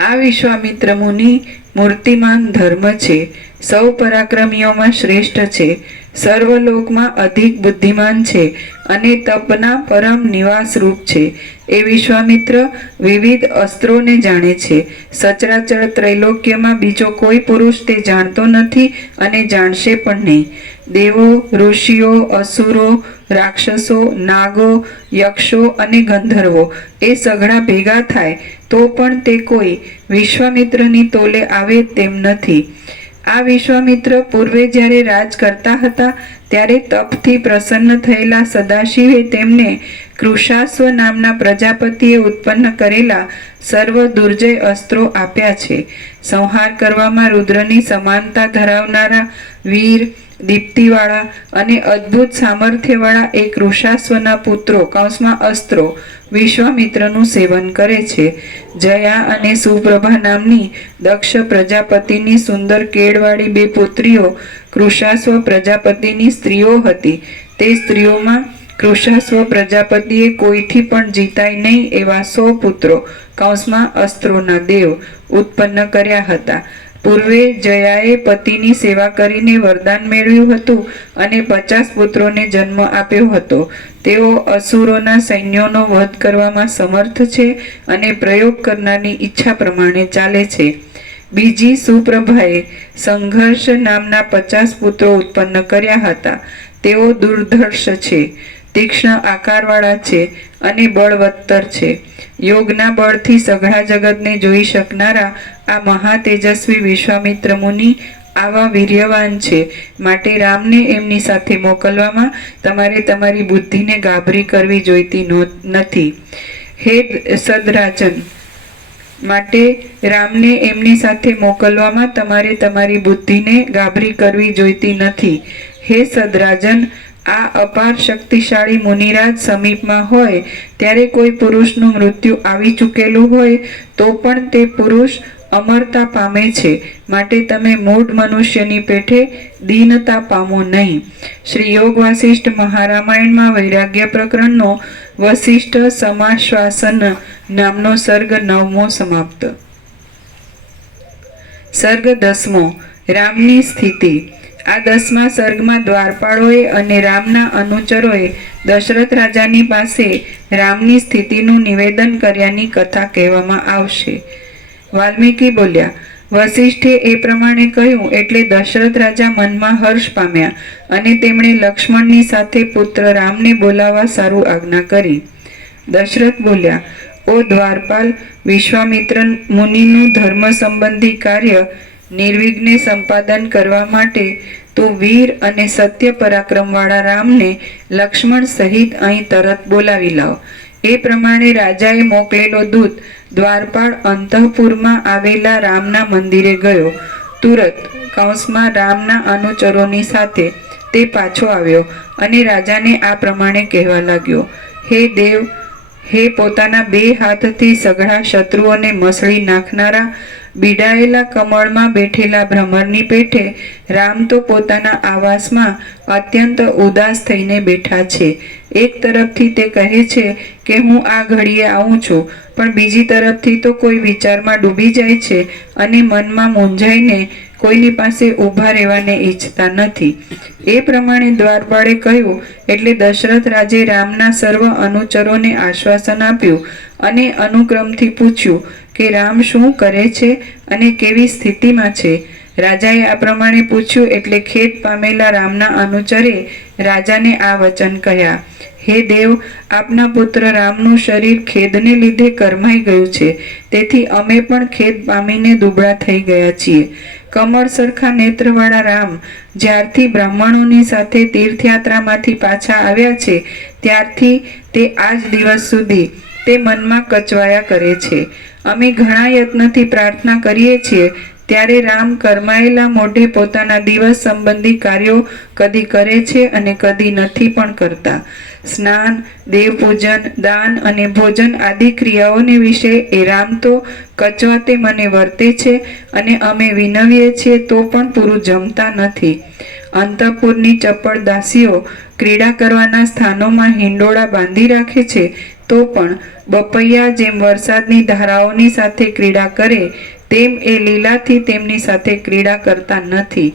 આ વિશ્વામિત્ર મુનિ મૂર્તિમાન ધર્મ છે, સૌ પરાક્રમીઓમાં શ્રેષ્ઠ છે, સર્વલોકમાં અધિક બુદ્ધિમાન છે અને તપના પરમ નિવાસ રૂપ છે. એ વિશ્વામિત્ર વિવિધ અસ્ત્રોને જાણે છે. સચરાચર ત્રૈલોક્યમાં બીજો કોઈ પુરુષ તે જાણતો નથી અને જાણશે પણ નહીં. દેવો, ઋષિઓ, અસુરો, રાક્ષસો, નાગો, યક્ષો અને ગંધર્વો એ સઘળા ભેગા થાય તો પણ તે કોઈ વિશ્વામિત્રની તોલે આવે તેમ નથી. આ વિશ્વામિત્ર પૂર્વે જ્યારે રાજ કરતા હતા ત્યારે તપથી પ્રસન્ન થયેલા સદાશિવે તેમને કૃશાસ્વ નામના પ્રજાપતિએ ઉત્પન્ન કરેલા સર્વ દુર્જય અસ્ત્રો આપ્યા છે. સંહાર કરવામાં રુદ્રની સમાનતા ધરાવનારા વીર, દીપ્તિવાળા અને અદ્ભુત સામર્થ્યવાળા એ કૃશાસ્વના પુત્રો અસ્ત્રો વિશ્વામિત્રનું સેવન કરે છે. જયા અને સુપ્રભા નામની દક્ષ પ્રજાપતિની સુંદર કેળવાળી બે પુત્રીઓ કૃશાસ્વ પ્રજાપતિની સ્ત્રીઓ હતી. તે સ્ત્રીઓમાં કૃશાસ્વ પ્રજાપતિએ કોઈથી પણ જીતાય નહીં એવા 100 પુત્રો અસ્ત્રોના દેવ ઉત્પન્ન કર્યા હતા. પૂર્વે જયાએ પતિની સેવા કરીને વરદાન મેળવ્યું હતું અને 50 પુત્રોને જન્મ આપ્યો હતો. તેઓ અસુરોના સૈન્યોનો વધ કરવામાં સમર્થ છે અને પ્રયોગ કરનારની ઈચ્છા પ્રમાણે ચાલે છે. બીજી સુપ્રભાએ સંઘર્ષ નામના 50 પુત્રો ઉત્પન્ન કર્યા હતા. તેઓ દુર્ધર્ષ છે, તીક્ષ્ણ આકારવાળા છે અને બળવત્તર છે. યોગના બળથી સઘળા જગતને જોઈ શકનારા આ મહાતેજસ્વી વિશ્વામિત્ર મુનિ આવા વીર્યવાન છે. માટે રામને એમની સાથે મોકલવામાં તમારે તમારી બુદ્ધિને ગાભરી કરવી જોઈતી નથી. હે સદરાજન, માટે રામને એમની સાથે મોકલવામાં તમારે તમારી બુદ્ધિને ગાભરી કરવી જોઈતી નથી. હે સદરાજન, આ અપાર શક્તિશાળી મુનિરાજ સમીપમાં હોય ત્યારે કોઈ પુરુષનું મૃત્યુ આવી ચૂકેલું હોય તો પણ તે પુરુષ અમરતા પામે છે. માટે તમે મૂઢ મનુષ્યની પેઠે દીનતા પામો નહીં. શ્રી યોગ વાસિષ્ઠ મહારામાયણમાં વૈરાગ્ય પ્રકરણનો વસિષ્ઠ સમાશ્વાસન નામનો સર્ગ 9મો સમાપ્ત. સર્ગ 10મો, રામની સ્થિતિ. આ 10મા સર્ગમાં દ્વારપાળોએ અને રામના અનુચરોએ દશરથ રાજાની પાસે રામની સ્થિતિનું નિવેદન કર્યાની કથા કહેવામાં આવશે. વાલ્મીકી બોલ્યા, વસિષ્ઠે એ પ્રમાણે કહ્યું એટલે દશરથ રાજા મનમાં હર્ષ પામ્યા અને તેમણે લક્ષ્મણની સાથે પુત્ર રામને બોલાવવા સારું આજ્ઞા કરી. દશરથ બોલ્યા, ઓ દ્વારપાલ, વિશ્વામિત્ર મુનિનું ધર્મ સંબંધી કાર્ય નિર્વિઘ્ને સંપાદન કરવા માટે તું વીર અને સત્ય પરાક્રમવાળા રામને લક્ષ્મણ સહિત અહીં તરત બોલાવી લાવ. એ પ્રમાણે રાજાએ મોકલેલો દૂત દ્વારપાળ અંતઃપુરમાં આવેલા રામના મંદિરે ગયો. તુરત રામના અનુચરોની સાથે તે પાછો આવ્યો અને રાજાને આ પ્રમાણે કહેવા લાગ્યો, હે દેવ, હે પોતાના 2 હાથથી સઘળા શત્રુઓને મસળી નાખનારા, બીડાયેલા કમળમાં બેઠેલા ભ્રમરની પેઠે રામ તો પોતાના આવાસમાં અત્યંત ઉદાસ થઈને બેઠા છે. એક તરફથી તે કહે છે કે હું આ ઘડીએ આવું છું, પણ બીજી તરફથી તો કોઈ વિચારમાં ડૂબી જાય છે અને મનમાં મૂંઝાઈને કોઈની પાસે ઊભા રહેવાને ઈચ્છતા નથી. એ પ્રમાણે દ્વારપાળે કહ્યું એટલે દશરથ રાજે રામના સર્વ અનુચરોને આશ્વાસન આપ્યું અને અનુક્રમથી પૂછ્યું કે રામ શું કરે છે અને કેવી સ્થિતિમાં છે. રાજાએ આ પ્રમાણે પૂછ્યું એટલે ખેદ પામેલા રામના અનુચરે રાજાને આ વચન કહ્યા, હે દેવ, આપના પુત્ર રામનું શરીર ખેદને લીધે કરમાઈ ગયું છે, તેથી અમે પણ ખેદ પામીને દુબળા થઈ ગયા છીએ. કમળ સરખા નેત્રવાળા રામ જ્યારથી બ્રાહ્મણોની સાથે તીર્થયાત્રામાંથી પાછા આવ્યા છે ત્યારથી તે આજ દિવસ સુધી તે મનમાં કચવાયા કરે છે. અમે ઘણા યત્નથી પ્રાર્થના કરીએ છીએ ત્યારે રામ કરમાયેલા મોઢે પોતાના દિવસ સંબંધી કાર્યો કદી કરે છે અને કદી નથી પણ કરતા. સ્નાન, દેવપૂજન, દાન અને ભોજન આદિ ક્રિયાઓને વિશે એ રામ તો કચવાતે મને વર્તે છે અને અમે વિનવીએ છીએ તો પણ પૂરું જમતા નથી. અંતઃપુરની ચપળ દાસીઓ ક્રીડા કરવાના સ્થાનોમાં હિંડોળા બાંધી રાખે છે, તો પણ બપૈયા જેમ વરસાદની ધારાઓની સાથે ક્રીડા કરે તેમ એ લીલાથી તેમની સાથે ક્રીડા કરતા નથી.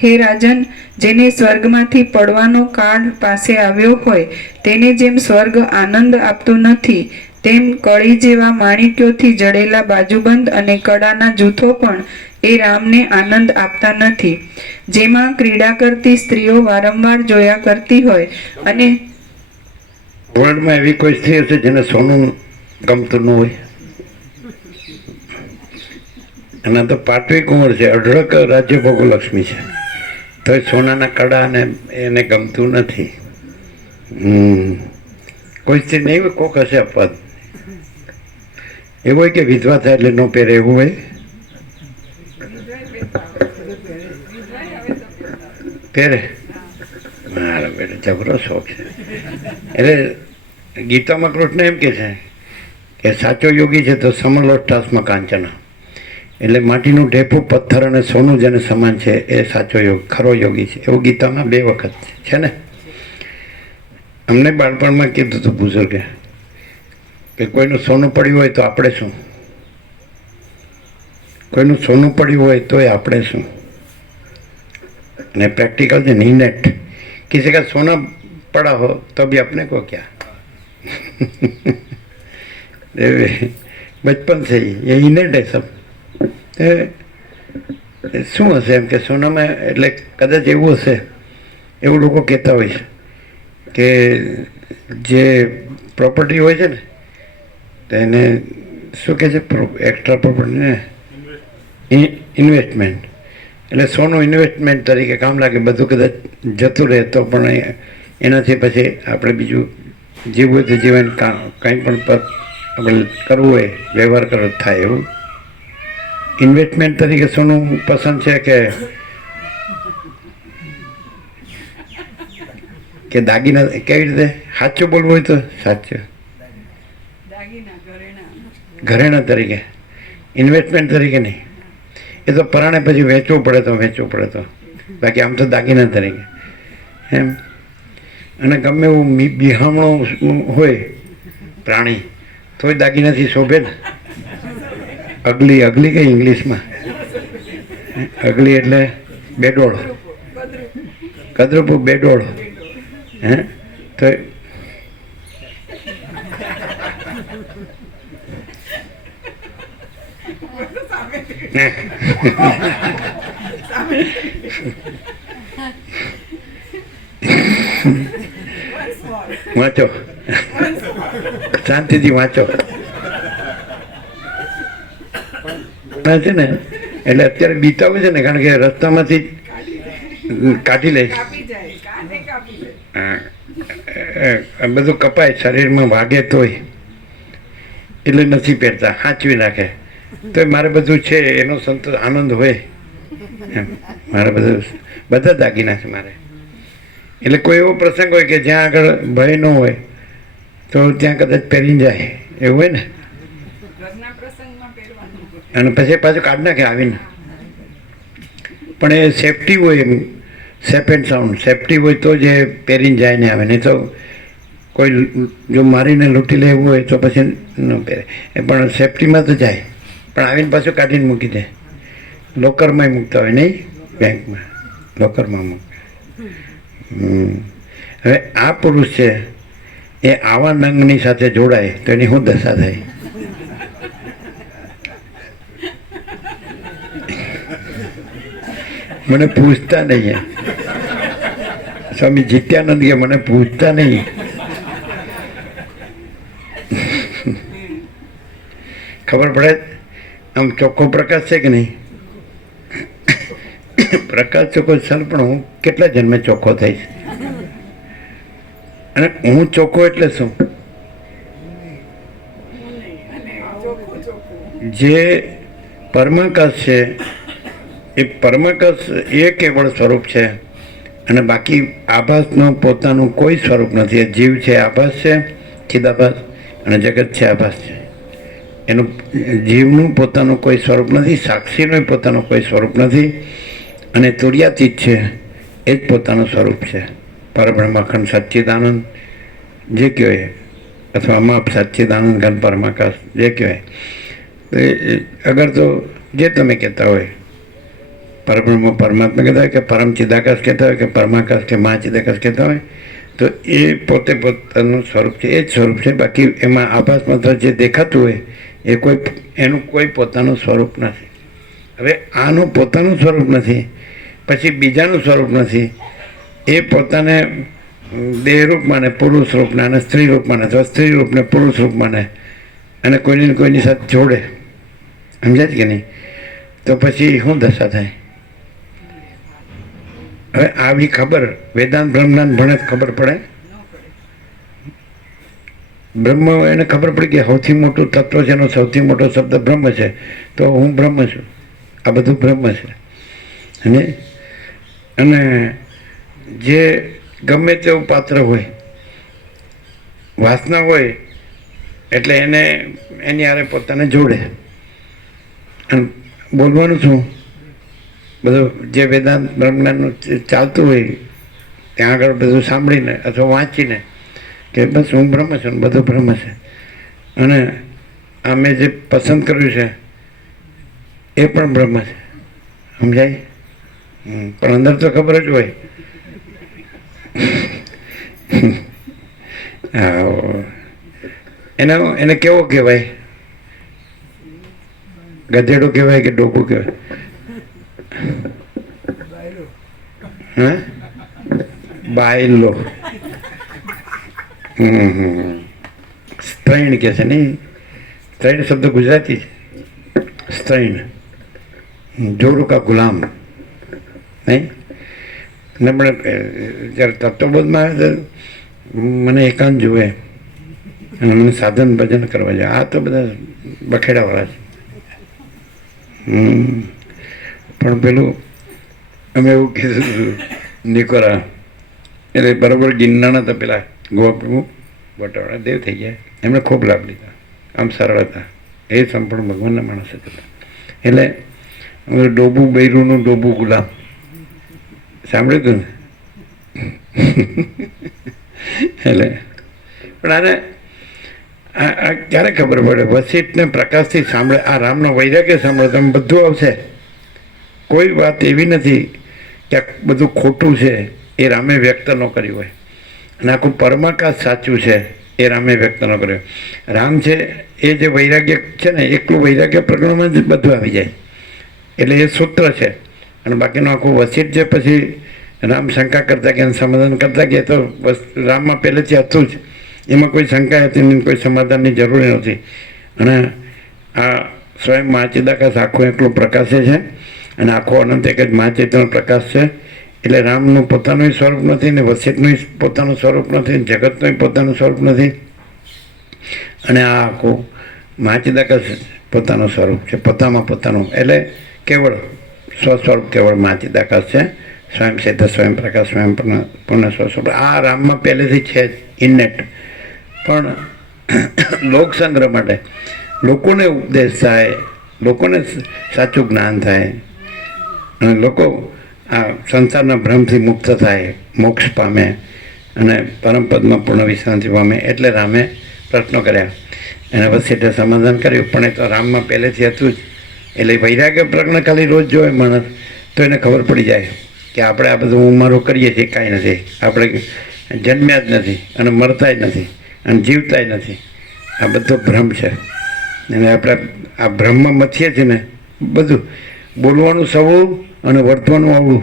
હે રાજન, જેને સ્વર્ગમાંથી પડવાનો કાળ પાસે આવ્યો હોય તેને જેમ સ્વર્ગ આનંદ આપતું નથી, તેમ કળી જેવા માણિક્યોથી જડેલા બાજુબંધ અને કડાના જૂથો પણ એ રામને આનંદ આપતા નથી. જેમાં ક્રીડા કરતી સ્ત્રીઓ વારંવાર જોયા કરતી હોય અને વર્લ્ડમાં એવી કોઈ સ્ત્રી હશે જેને સોનું ગમતું ન હોય? અને તો પાટવી કુંવર છે, અઢળક રાજ્ય ભોગલક્ષ્મી છે, તો સોનાના કડા ને એને ગમતું નથી. કોઈ સ્ત્રી નહીં હોય, કોક હશે અપવાદ. એવું હોય કે વિધવા થાય એટલે ન પહેરે, એવું હોય? પહેરે? મારા બેટા જબરો શોખ છે. એટલે ગીતામાં કૃષ્ણ એમ કે છે કે સાચો યોગી છે તો સમલોષ્ટાસમાં કાંચના, એટલે માટીનું ઢેફું, પથ્થર અને સોનું જેને સમાન છે એ સાચો યોગ, ખરો યોગી છે. એવું ગીતામાં 2 વખત છે ને. અમને બાળપણમાં કીધું હતું બુઝુર્ગે કે કોઈનું સોનું પડ્યું હોય તો આપણે શું, કોઈનું સોનું પડ્યું હોય તોય આપણે શું. અને प्रैक्टिकल से नहीं नेट, किसी का सोना पड़ा हो तो भी अपने को क्या बचपन से ही ये इनेट है सब. શું હશે એમ કે સોનામાં, એટલે કદાચ એવું હશે, એવું લોકો કહેતા હોય છે કે જે પ્રોપર્ટી હોય છે ને તો એને શું કહે છે, એક્સ્ટ્રા પ્રોપર્ટી ને ઇન્વેસ્ટમેન્ટ, એટલે સોનું ઇન્વેસ્ટમેન્ટ તરીકે કામ લાગે. બધું કદાચ જતું રહે તો પણ એનાથી પછી આપણે બીજું જીવવું હોય તો જીવન કંઈ પણ આપણે કરવું હોય, વ્યવહાર કરવો થાય. એવું ઇન્વેસ્ટમેન્ટ તરીકે સોનું પસંદ છે કે દાગીના? કેવી રીતે સાચું બોલવું હોય તો સાચું, ઘરેણા તરીકે, ઇન્વેસ્ટમેન્ટ તરીકે નહીં. એ તો પરાણે પછી વેચવું પડે તો, બાકી આમ તો દાગીના તરીકે એમ. અને ગમે એવું બિહામણું હોય પ્રાણી તોય દાગીનાથી શોભે ને. અગલી કઈ ઇંગ્લિશમાં? અગલી એટલે બેડોળ, કદરૂપું બેડોળ. હે તો વાંચો, શાંતિથી વાંચો છે ને. એટલે અત્યારે બીતાવું છે ને, કારણ કે રસ્તામાંથી કાઢી લે, બધું કપાય, શરીરમાં વાગે તોય, એટલે નથી પહેરતા, સાચવી નાખે. તો મારે બધું છે એનો સંતોષ આનંદ હોય એમ. મારે બધા દાગીના છે મારે. એટલે કોઈ એવો પ્રસંગ હોય કે જ્યાં આગળ ભય ન હોય તો ત્યાં કદાચ પહેરીને જાય, એવું હોય ને. અને પછી પાછું કાઢી નાખે આવીને. પણ એ સેફટી હોય, એમ સેફ એન્ડ સાઉન્ડ સેફટી હોય તો જે પહેરીને જાય ને આવે. નહીં તો કોઈ જો મારીને લૂંટી લે એવું હોય તો પછી ન પહેરે. એ પણ સેફટીમાં તો જાય, પણ આવીને પાછું કાઢીને મૂકી દે. લોકરમાં મૂકતા હોય નહીં, બેંકમાં લોકરમાં મૂકે. હવે આ પુરુષ છે એ આવા નંગની સાથે જોડાય તો એની શું દશા થાય? મને પૂછતા નહીં. સ્વામી જીત્યાનંદ કે મને પૂછતા નહીં. ખબર પડે આમ ચોખ્ખો પ્રકાશ છે કે નહીં? પ્રકાશ ચોખ્ખો ચાલ, પણ હું કેટલા જન્મે ચોખ્ખો થઈશ? અને હું ચોખ્ખો એટલે શું? જે પરમાકાશ છે એ પરમાકાશ એ કેવળ સ્વરૂપ છે, અને બાકી આભાસનું પોતાનું કોઈ સ્વરૂપ નથી. એ જીવ છે આભાસ છે, ચિદાભાસ, અને જગત છે આભાસ છે. એનું જીવનું પોતાનું કોઈ સ્વરૂપ નથી, સાક્ષીનું પોતાનું કોઈ સ્વરૂપ નથી, અને તુર્યાતીત છે. એ જ પોતાનું સ્વરૂપ છે. પરબ્રહ્મ અખંડ સચ્ચિદાનંદ જે કહેવાય, અથવા અમાપ સચ્ચિદાનંદ ઘન પરમાકાશ જે કહેવાય, તો અગર તો જે તમે કહેતા હોય, પરબ્રહ્મ પરમાત્મા કહેતા હોય કે પરમ ચિદાકાશ કહેતા હોય કે પરમાકાશ કે મા ચિદાકાશ કહેતા હોય, તો એ પોતે પોતાનું સ્વરૂપ છે, એ જ સ્વરૂપ છે. બાકી એમાં આભાસ માત્ર જે દેખાતું હોય એ એનું કોઈ પોતાનું સ્વરૂપ નથી. હવે આનું પોતાનું સ્વરૂપ નથી, પછી બીજાનું સ્વરૂપ નથી. એ પોતાને દેહરૂપ માને, પુરુષ રૂપ માને અને સ્ત્રી રૂપ માને, અથવા સ્ત્રી રૂપને પુરુષ રૂપ માને અને કોઈની સાથે જોડે. સમજાય કે નહીં? તો પછી શું દશા થાય? હવે આવી ખબર વેદાંત બ્રહ્મજ્ઞાન ભણે તો ખબર પડે. બ્રહ્મ એને ખબર પડી કે સૌથી મોટું તત્વ છે, એનો સૌથી મોટો શબ્દ બ્રહ્મ છે, તો હું બ્રહ્મ છું, આ બધું બ્રહ્મ છે. અને જે ગમે તેવું પાત્ર હોય, વાસના હોય એટલે એની હારે પોતાને જોડે. અને બોલવાનું શું? બધું જે વેદાંત બ્રહ્મજ્ઞાનનું ચાલતું હોય ત્યાં આગળ બધું સાંભળીને અથવા વાંચીને કે બસ હું બ્રહ્મ છું, બધું બ્રહ્મ છે. અને આ મેં જે પસંદ કર્યું છે એ પણ બ્રહ્મ છે. સમજાય? પણ અંદર તો ખબર જ હોય. એને કેવો કહેવાય? ગધેડું કહેવાય કે ડોકું કહેવાય? હા, બાયલો. સ્ત્રૈણ કે છે નહીં? સ્ત્રૈણ શબ્દ ગુજરાતી છે. સ્ત્રૈણ, જોરું કા ગુલામ નહીં? ને પણ જ્યારે તત્વબોધમાં આવે તો મને એકાંત જુએ અને મને સાધન ભજન કરવા જોઈએ. આ તો બધા બખેડાવાળા છે. પણ પેલું અમે એવું કીધું નિકોરા, એટલે બરાબર ગિરનારના હતા પેલા ગોટાવાળા દેવ થઈ ગયા. એમણે ખૂબ લાભ લીધા. આમ સરળ હતા, એ સંપૂર્ણ ભગવાનના માણસ હતા. એટલે ડોબું બૈરુંનું ડોબું ગુલામ સાંભળ્યું હતું ને? એટલે પણ આને આ ક્યારે ખબર પડે? વસિષ્ઠને પ્રકાશથી સાંભળે, આ રામનો વૈરાગ્ય સાંભળે તમે બધું આવશે. કોઈ વાત એવી નથી કે બધું ખોટું છે એ રામે વ્યક્ત ન કર્યું હોય, અને આખું પરમાકાશ સાચું છે એ રામે વ્યક્ત ન કર્યું. રામ છે એ જે વૈરાગ્ય છે ને, એકલું વૈરાગ્ય પ્રકરણમાં જ બધું આવી જાય. એટલે એ સૂત્ર છે. અને બાકીનું આખું વસિષ્ઠ જે પછી રામ શંકા કરતા ગયા, સમાધાન કરતા ગયા, તો બસ રામમાં પહેલેથી હતું જ. એમાં કોઈ શંકા હતી નહીં, કોઈ સમાધાનની જરૂર નહોતી. અને આ સ્વયં મહાચિદાકાશ આખો એકલો પ્રકાશે છે, અને આખો અનંત એક જ મહાચૈતન્ય પ્રકાશ છે. એટલે રામનું પોતાનું સ્વરૂપ નથી, ને વસિષ્ઠનું પોતાનું સ્વરૂપ નથી, જગતનું પોતાનું સ્વરૂપ નથી. અને આ આખું મહાચિદાકાશ પોતાનું સ્વરૂપ છે, પોતામાં પોતાનું. એટલે કેવળ સ્વસ્વરૂપ કેવળ મહાચિદાકાશ છે. સ્વયં ચેતન, સ્વયં પ્રકાશ, સ્વયં પૂર્ણ સ્વસ્વરૂપ. આ રામમાં પહેલેથી છે જ ઇન્નેટ. પણ લોક સંગ્રહ માટે, લોકોને ઉપદેશ થાય, લોકોને સાચું જ્ઞાન થાય, અને લોકો આ સંસારના ભ્રમથી મુક્ત થાય, મોક્ષ પામે અને પરમપદમાં પૂર્ણ વિશ્રાંતિ પામે. એટલે રામે પ્રશ્નો કર્યા, એને વસિષ્ઠે સમાધાન કર્યું. પણ એ તો રામમાં પહેલેથી હતું જ. એટલે વૈરાગ્ય પ્રજ્ઞ ખાલી રોજ જોવે માણસ તો એને ખબર પડી જાય કે આપણે આ બધું ઉમારું કરીએ છીએ કાંઈ નથી. આપણે જન્મ્યા જ નથી અને મરતા જ નથી અને જીવતા જ નથી. આ બધો ભ્રમ છે. અને આપણે આ ભ્રમમાં મથીએ છીએ ને, બધું બોલવાનું સવું અને વર્તવાનું આવવું.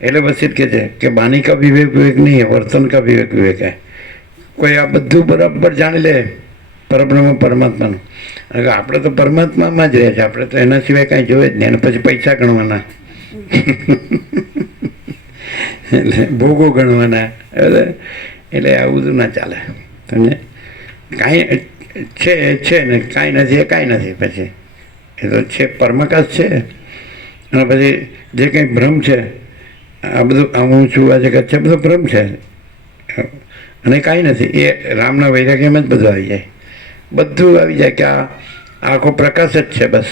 એટલે વસિષ્ઠ કહે છે કે બાની કા વિવેક વિવેક નહીં, વર્તન કા વિવેક વિવેક હે. કોઈ આ બધું બરાબર જાણી લે પરબ્રહ્મ પરમાત્માનું. આપણે તો પરમાત્મામાં જ રહે છે, આપણે તો એના સિવાય કાંઈ જોવે જ નહીં. અને પછી પૈસા ગણવાના, એટલે ભોગો ગણવાના. એટલે આવું બધું ના ચાલે. તમને કાંઈ છે ને કાંઈ નથી, એ કાંઈ નથી. પછી એ તો છે, પરમાકાશ છે. અને પછી જે કંઈ ભ્રમ છે, આ બધું આ હું છું, આ જગત છે, બધો ભ્રમ છે અને કાંઈ નથી. એ રામના વૈરાગ્યમાં જ બધું આવી જાય. બધું આવી જાય કે આ આખો પ્રકાશ જ છે. બસ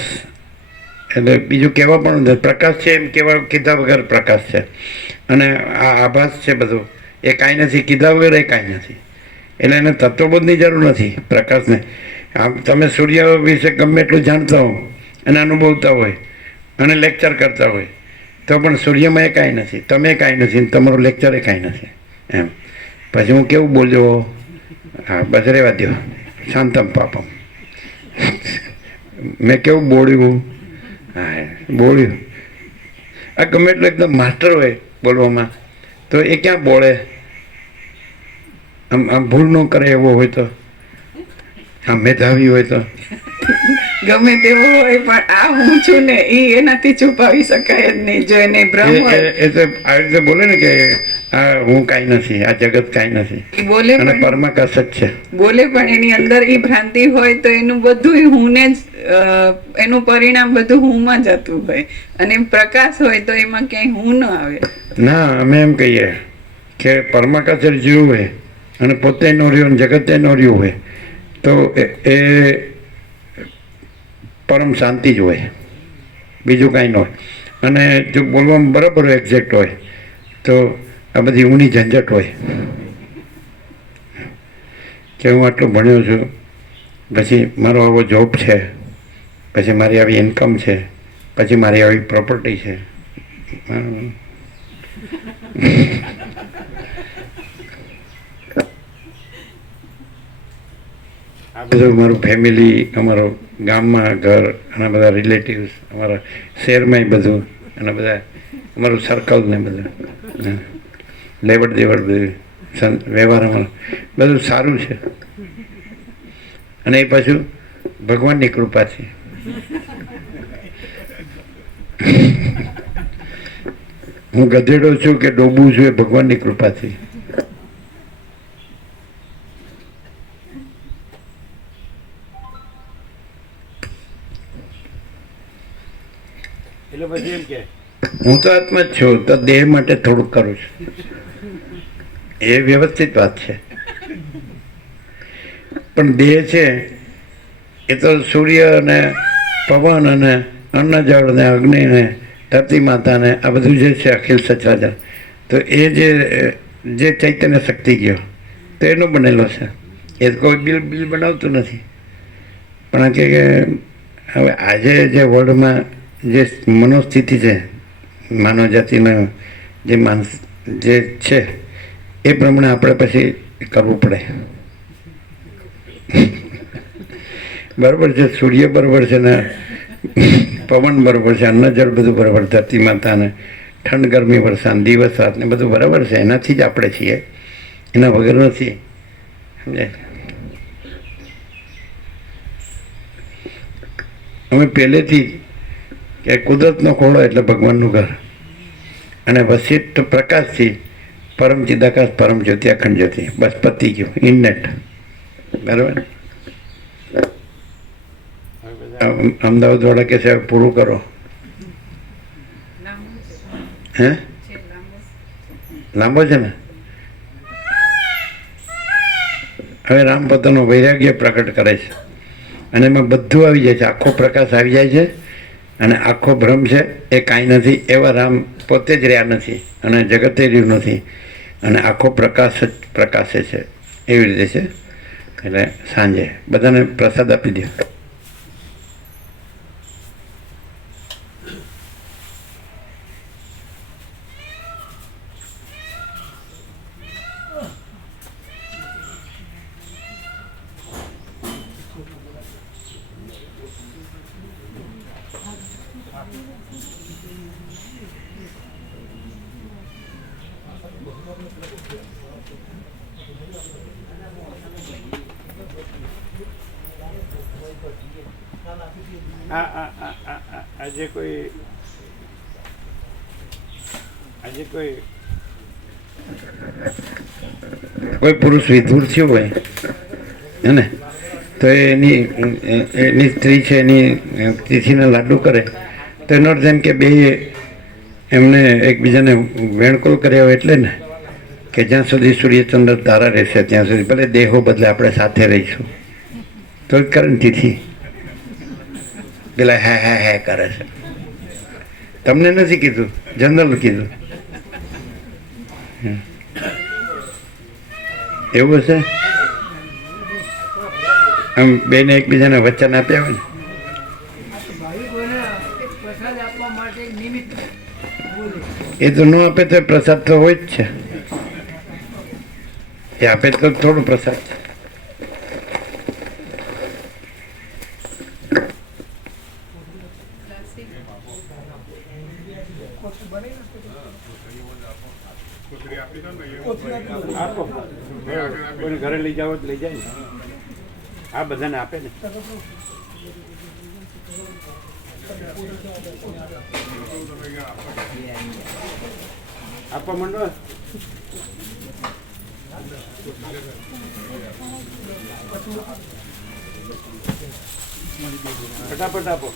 એટલે બીજું કહેવા પણ નથી. પ્રકાશ છે એમ કહેવા કીધા વગર પ્રકાશ છે, અને આ આભાસ છે બધું એ કાંઈ નથી, કીધા વગર એ કાંઈ નથી. એટલે એને તત્વબોધની જરૂર નથી પ્રકાશને. આમ તમે સૂર્ય વિશે ગમે એટલું જાણતા હો અને અનુભવતા હોય અને લેક્ચર કરતા હોય તો પણ સૂર્યમાં એ કાંઈ નથી, તમે કાંઈ નથી, તમારું લેક્ચર એ કાંઈ નથી એમ. પછી હું કેવું બોલ્યો, હા બસ રહેવા દો, શાંતમ પાપમ. મેં કેવું બોલ્યું, હા બોલ્યું. આ ગમે એટલું એકદમ માસ્ટર હોય બોલવામાં તો એ ક્યાં બોલે, આમ ભૂલ ન કરે એવો હોય તો, આમ મેધાવી હોય તો. ગમે તેવું હોય પણ આ હું છું ને એ એનાથી છુપાવી શકાય જ નહીં. જો એને ભ્રમ હોય એ તો આવી રીતે બોલે ને કે આ હું કાંઈ નથી, આ જગત કાંઈ નથી, એ બોલે અને પણ પરમાકાશ જ છે. બોલે પણ એની અંદર એ ભ્રાંતિ હોય તો એનું બધું હુંને જ એનું પરિણામ બધું હુંમાં જતું હોય, અને પ્રકાશ હોય તો એમાં ક્યાંય હું ન આવે. ના, અમે એમ કહીએ કે પરમાકાશ જીવ હોય અને પોતે નો રહ્યો અને જગતે નો રહ્યું હોય તો એ પરમ શાંતિ જ હોય, બીજું કાંઈ ન હોય. અને જો બોલવામાં બરાબર એક્ઝેક્ટ હોય તો આ બધી ઊની ઝંઝટ હોય કે હું આટલું ભણ્યો છું, પછી મારો આવો જોબ છે, પછી મારી આવી ઇન્કમ છે, પછી મારી આવી પ્રોપર્ટી છે. આ બધું મારું ફેમિલી, અમારો ગામમાં ઘર, અને બધા રિલેટિવ્સ, અમારા શહેરમાં બધું, અને બધા અમારું સર્કલ ને બધું લેવડ દેવડ બધું વ્યવહાર અમારો બધું સારું છે. અને એ પાછું ભગવાનની કૃપાથી. હું ગધેડો છું કે ડોબું છું એ ભગવાનની કૃપાથી. એટલે પછી એમ કે હું તો આત્મા જ છું, તો દેહ માટે થોડુંક કરું છું, એ વ્યવસ્થિત વાત છે. પણ દેહ છે એ તો સૂર્ય અને પવન અને અન્ન જળ ને અગ્નિ ને ધરતી માતા ને આ બધું જે છે અખિલ સચરાચર, તો એ જે ચૈતન્ય શક્તિ ગયો તો એનો બનેલો છે. એ કોઈ બિલ બનાવતું નથી. પણ આ કે હવે આજે જે વર્લ્ડમાં જે મનોસ્થિતિ છે, માનવ જાતિના જે છે એ પ્રમાણે આપણે પછી કરવું પડે. બરાબર છે, સૂર્ય બરાબર છે ને, પવન બરાબર છે, અન્ન જળ બધું બરાબર, ધરતી માતાને ઠંડ ગરમી વરસાદ દિવસ રાત ને બધું બરાબર છે. એનાથી જ આપણે છીએ, એના વગર નથી. સમજાય? અમે પહેલેથી કે કુદરતનો ખોળો એટલે ભગવાનનું ઘર, અને વસિષ્ઠ પ્રકાશથી પરમ ચિદાકાશ પરમ જ્યોતિ અખંડ જ્યોતિ, બસ પતી ગયું, ઇનનેટ. બરાબર. અમદાવાદ વાળા કે છે પૂરું કરો. હે લાંબો છે ને. હવે રામ પોતાનો વૈરાગ્ય પ્રકટ કરે છે અને એમાં બધું આવી જાય છે, આખો પ્રકાશ આવી જાય છે, અને આખો ભ્રમ છે એ કાંઈ નથી. એવા રામ પોતે જ રહ્યા નથી અને જગતે રહ્યું નથી, અને આખો પ્રકાશ જ પ્રકાશે છે. એવી રીતે છે. એટલે સાંજે બધાને પ્રસાદ આપી દો. આજે કોઈ પુરુષ વિધુર થયો હોય હે ને, તો એની સ્ત્રી છે એની તિથિને લાડુ કરે તો એનો અર્થ એમ કે બે એમને એકબીજાને વેણકોલ કર્યા હોય, એટલે ને કે જ્યાં સુધી સૂર્યચંદ્ર તારા રહેશે ત્યાં સુધી ભલે દેહો બદલે આપણે સાથે રહીશું, તો જ કરે ને તિથિ. પેલા હે કરે છે. તમને નથી કીધું, જનરલ કીધું. એવું છે. આમ બેને એકબીજાને વચન આપ્યા હોય ને, એ તો ન આપે તો પ્રસાદ તો હોય જ છે. એ આપે તો થોડો પ્રસાદ છે. આપો કોઈને ઘરે લઈ જાઓ તો લઈ જાય ને. આ બધાને આપે ને. આપવા માંડો. ફટાફટ આપો.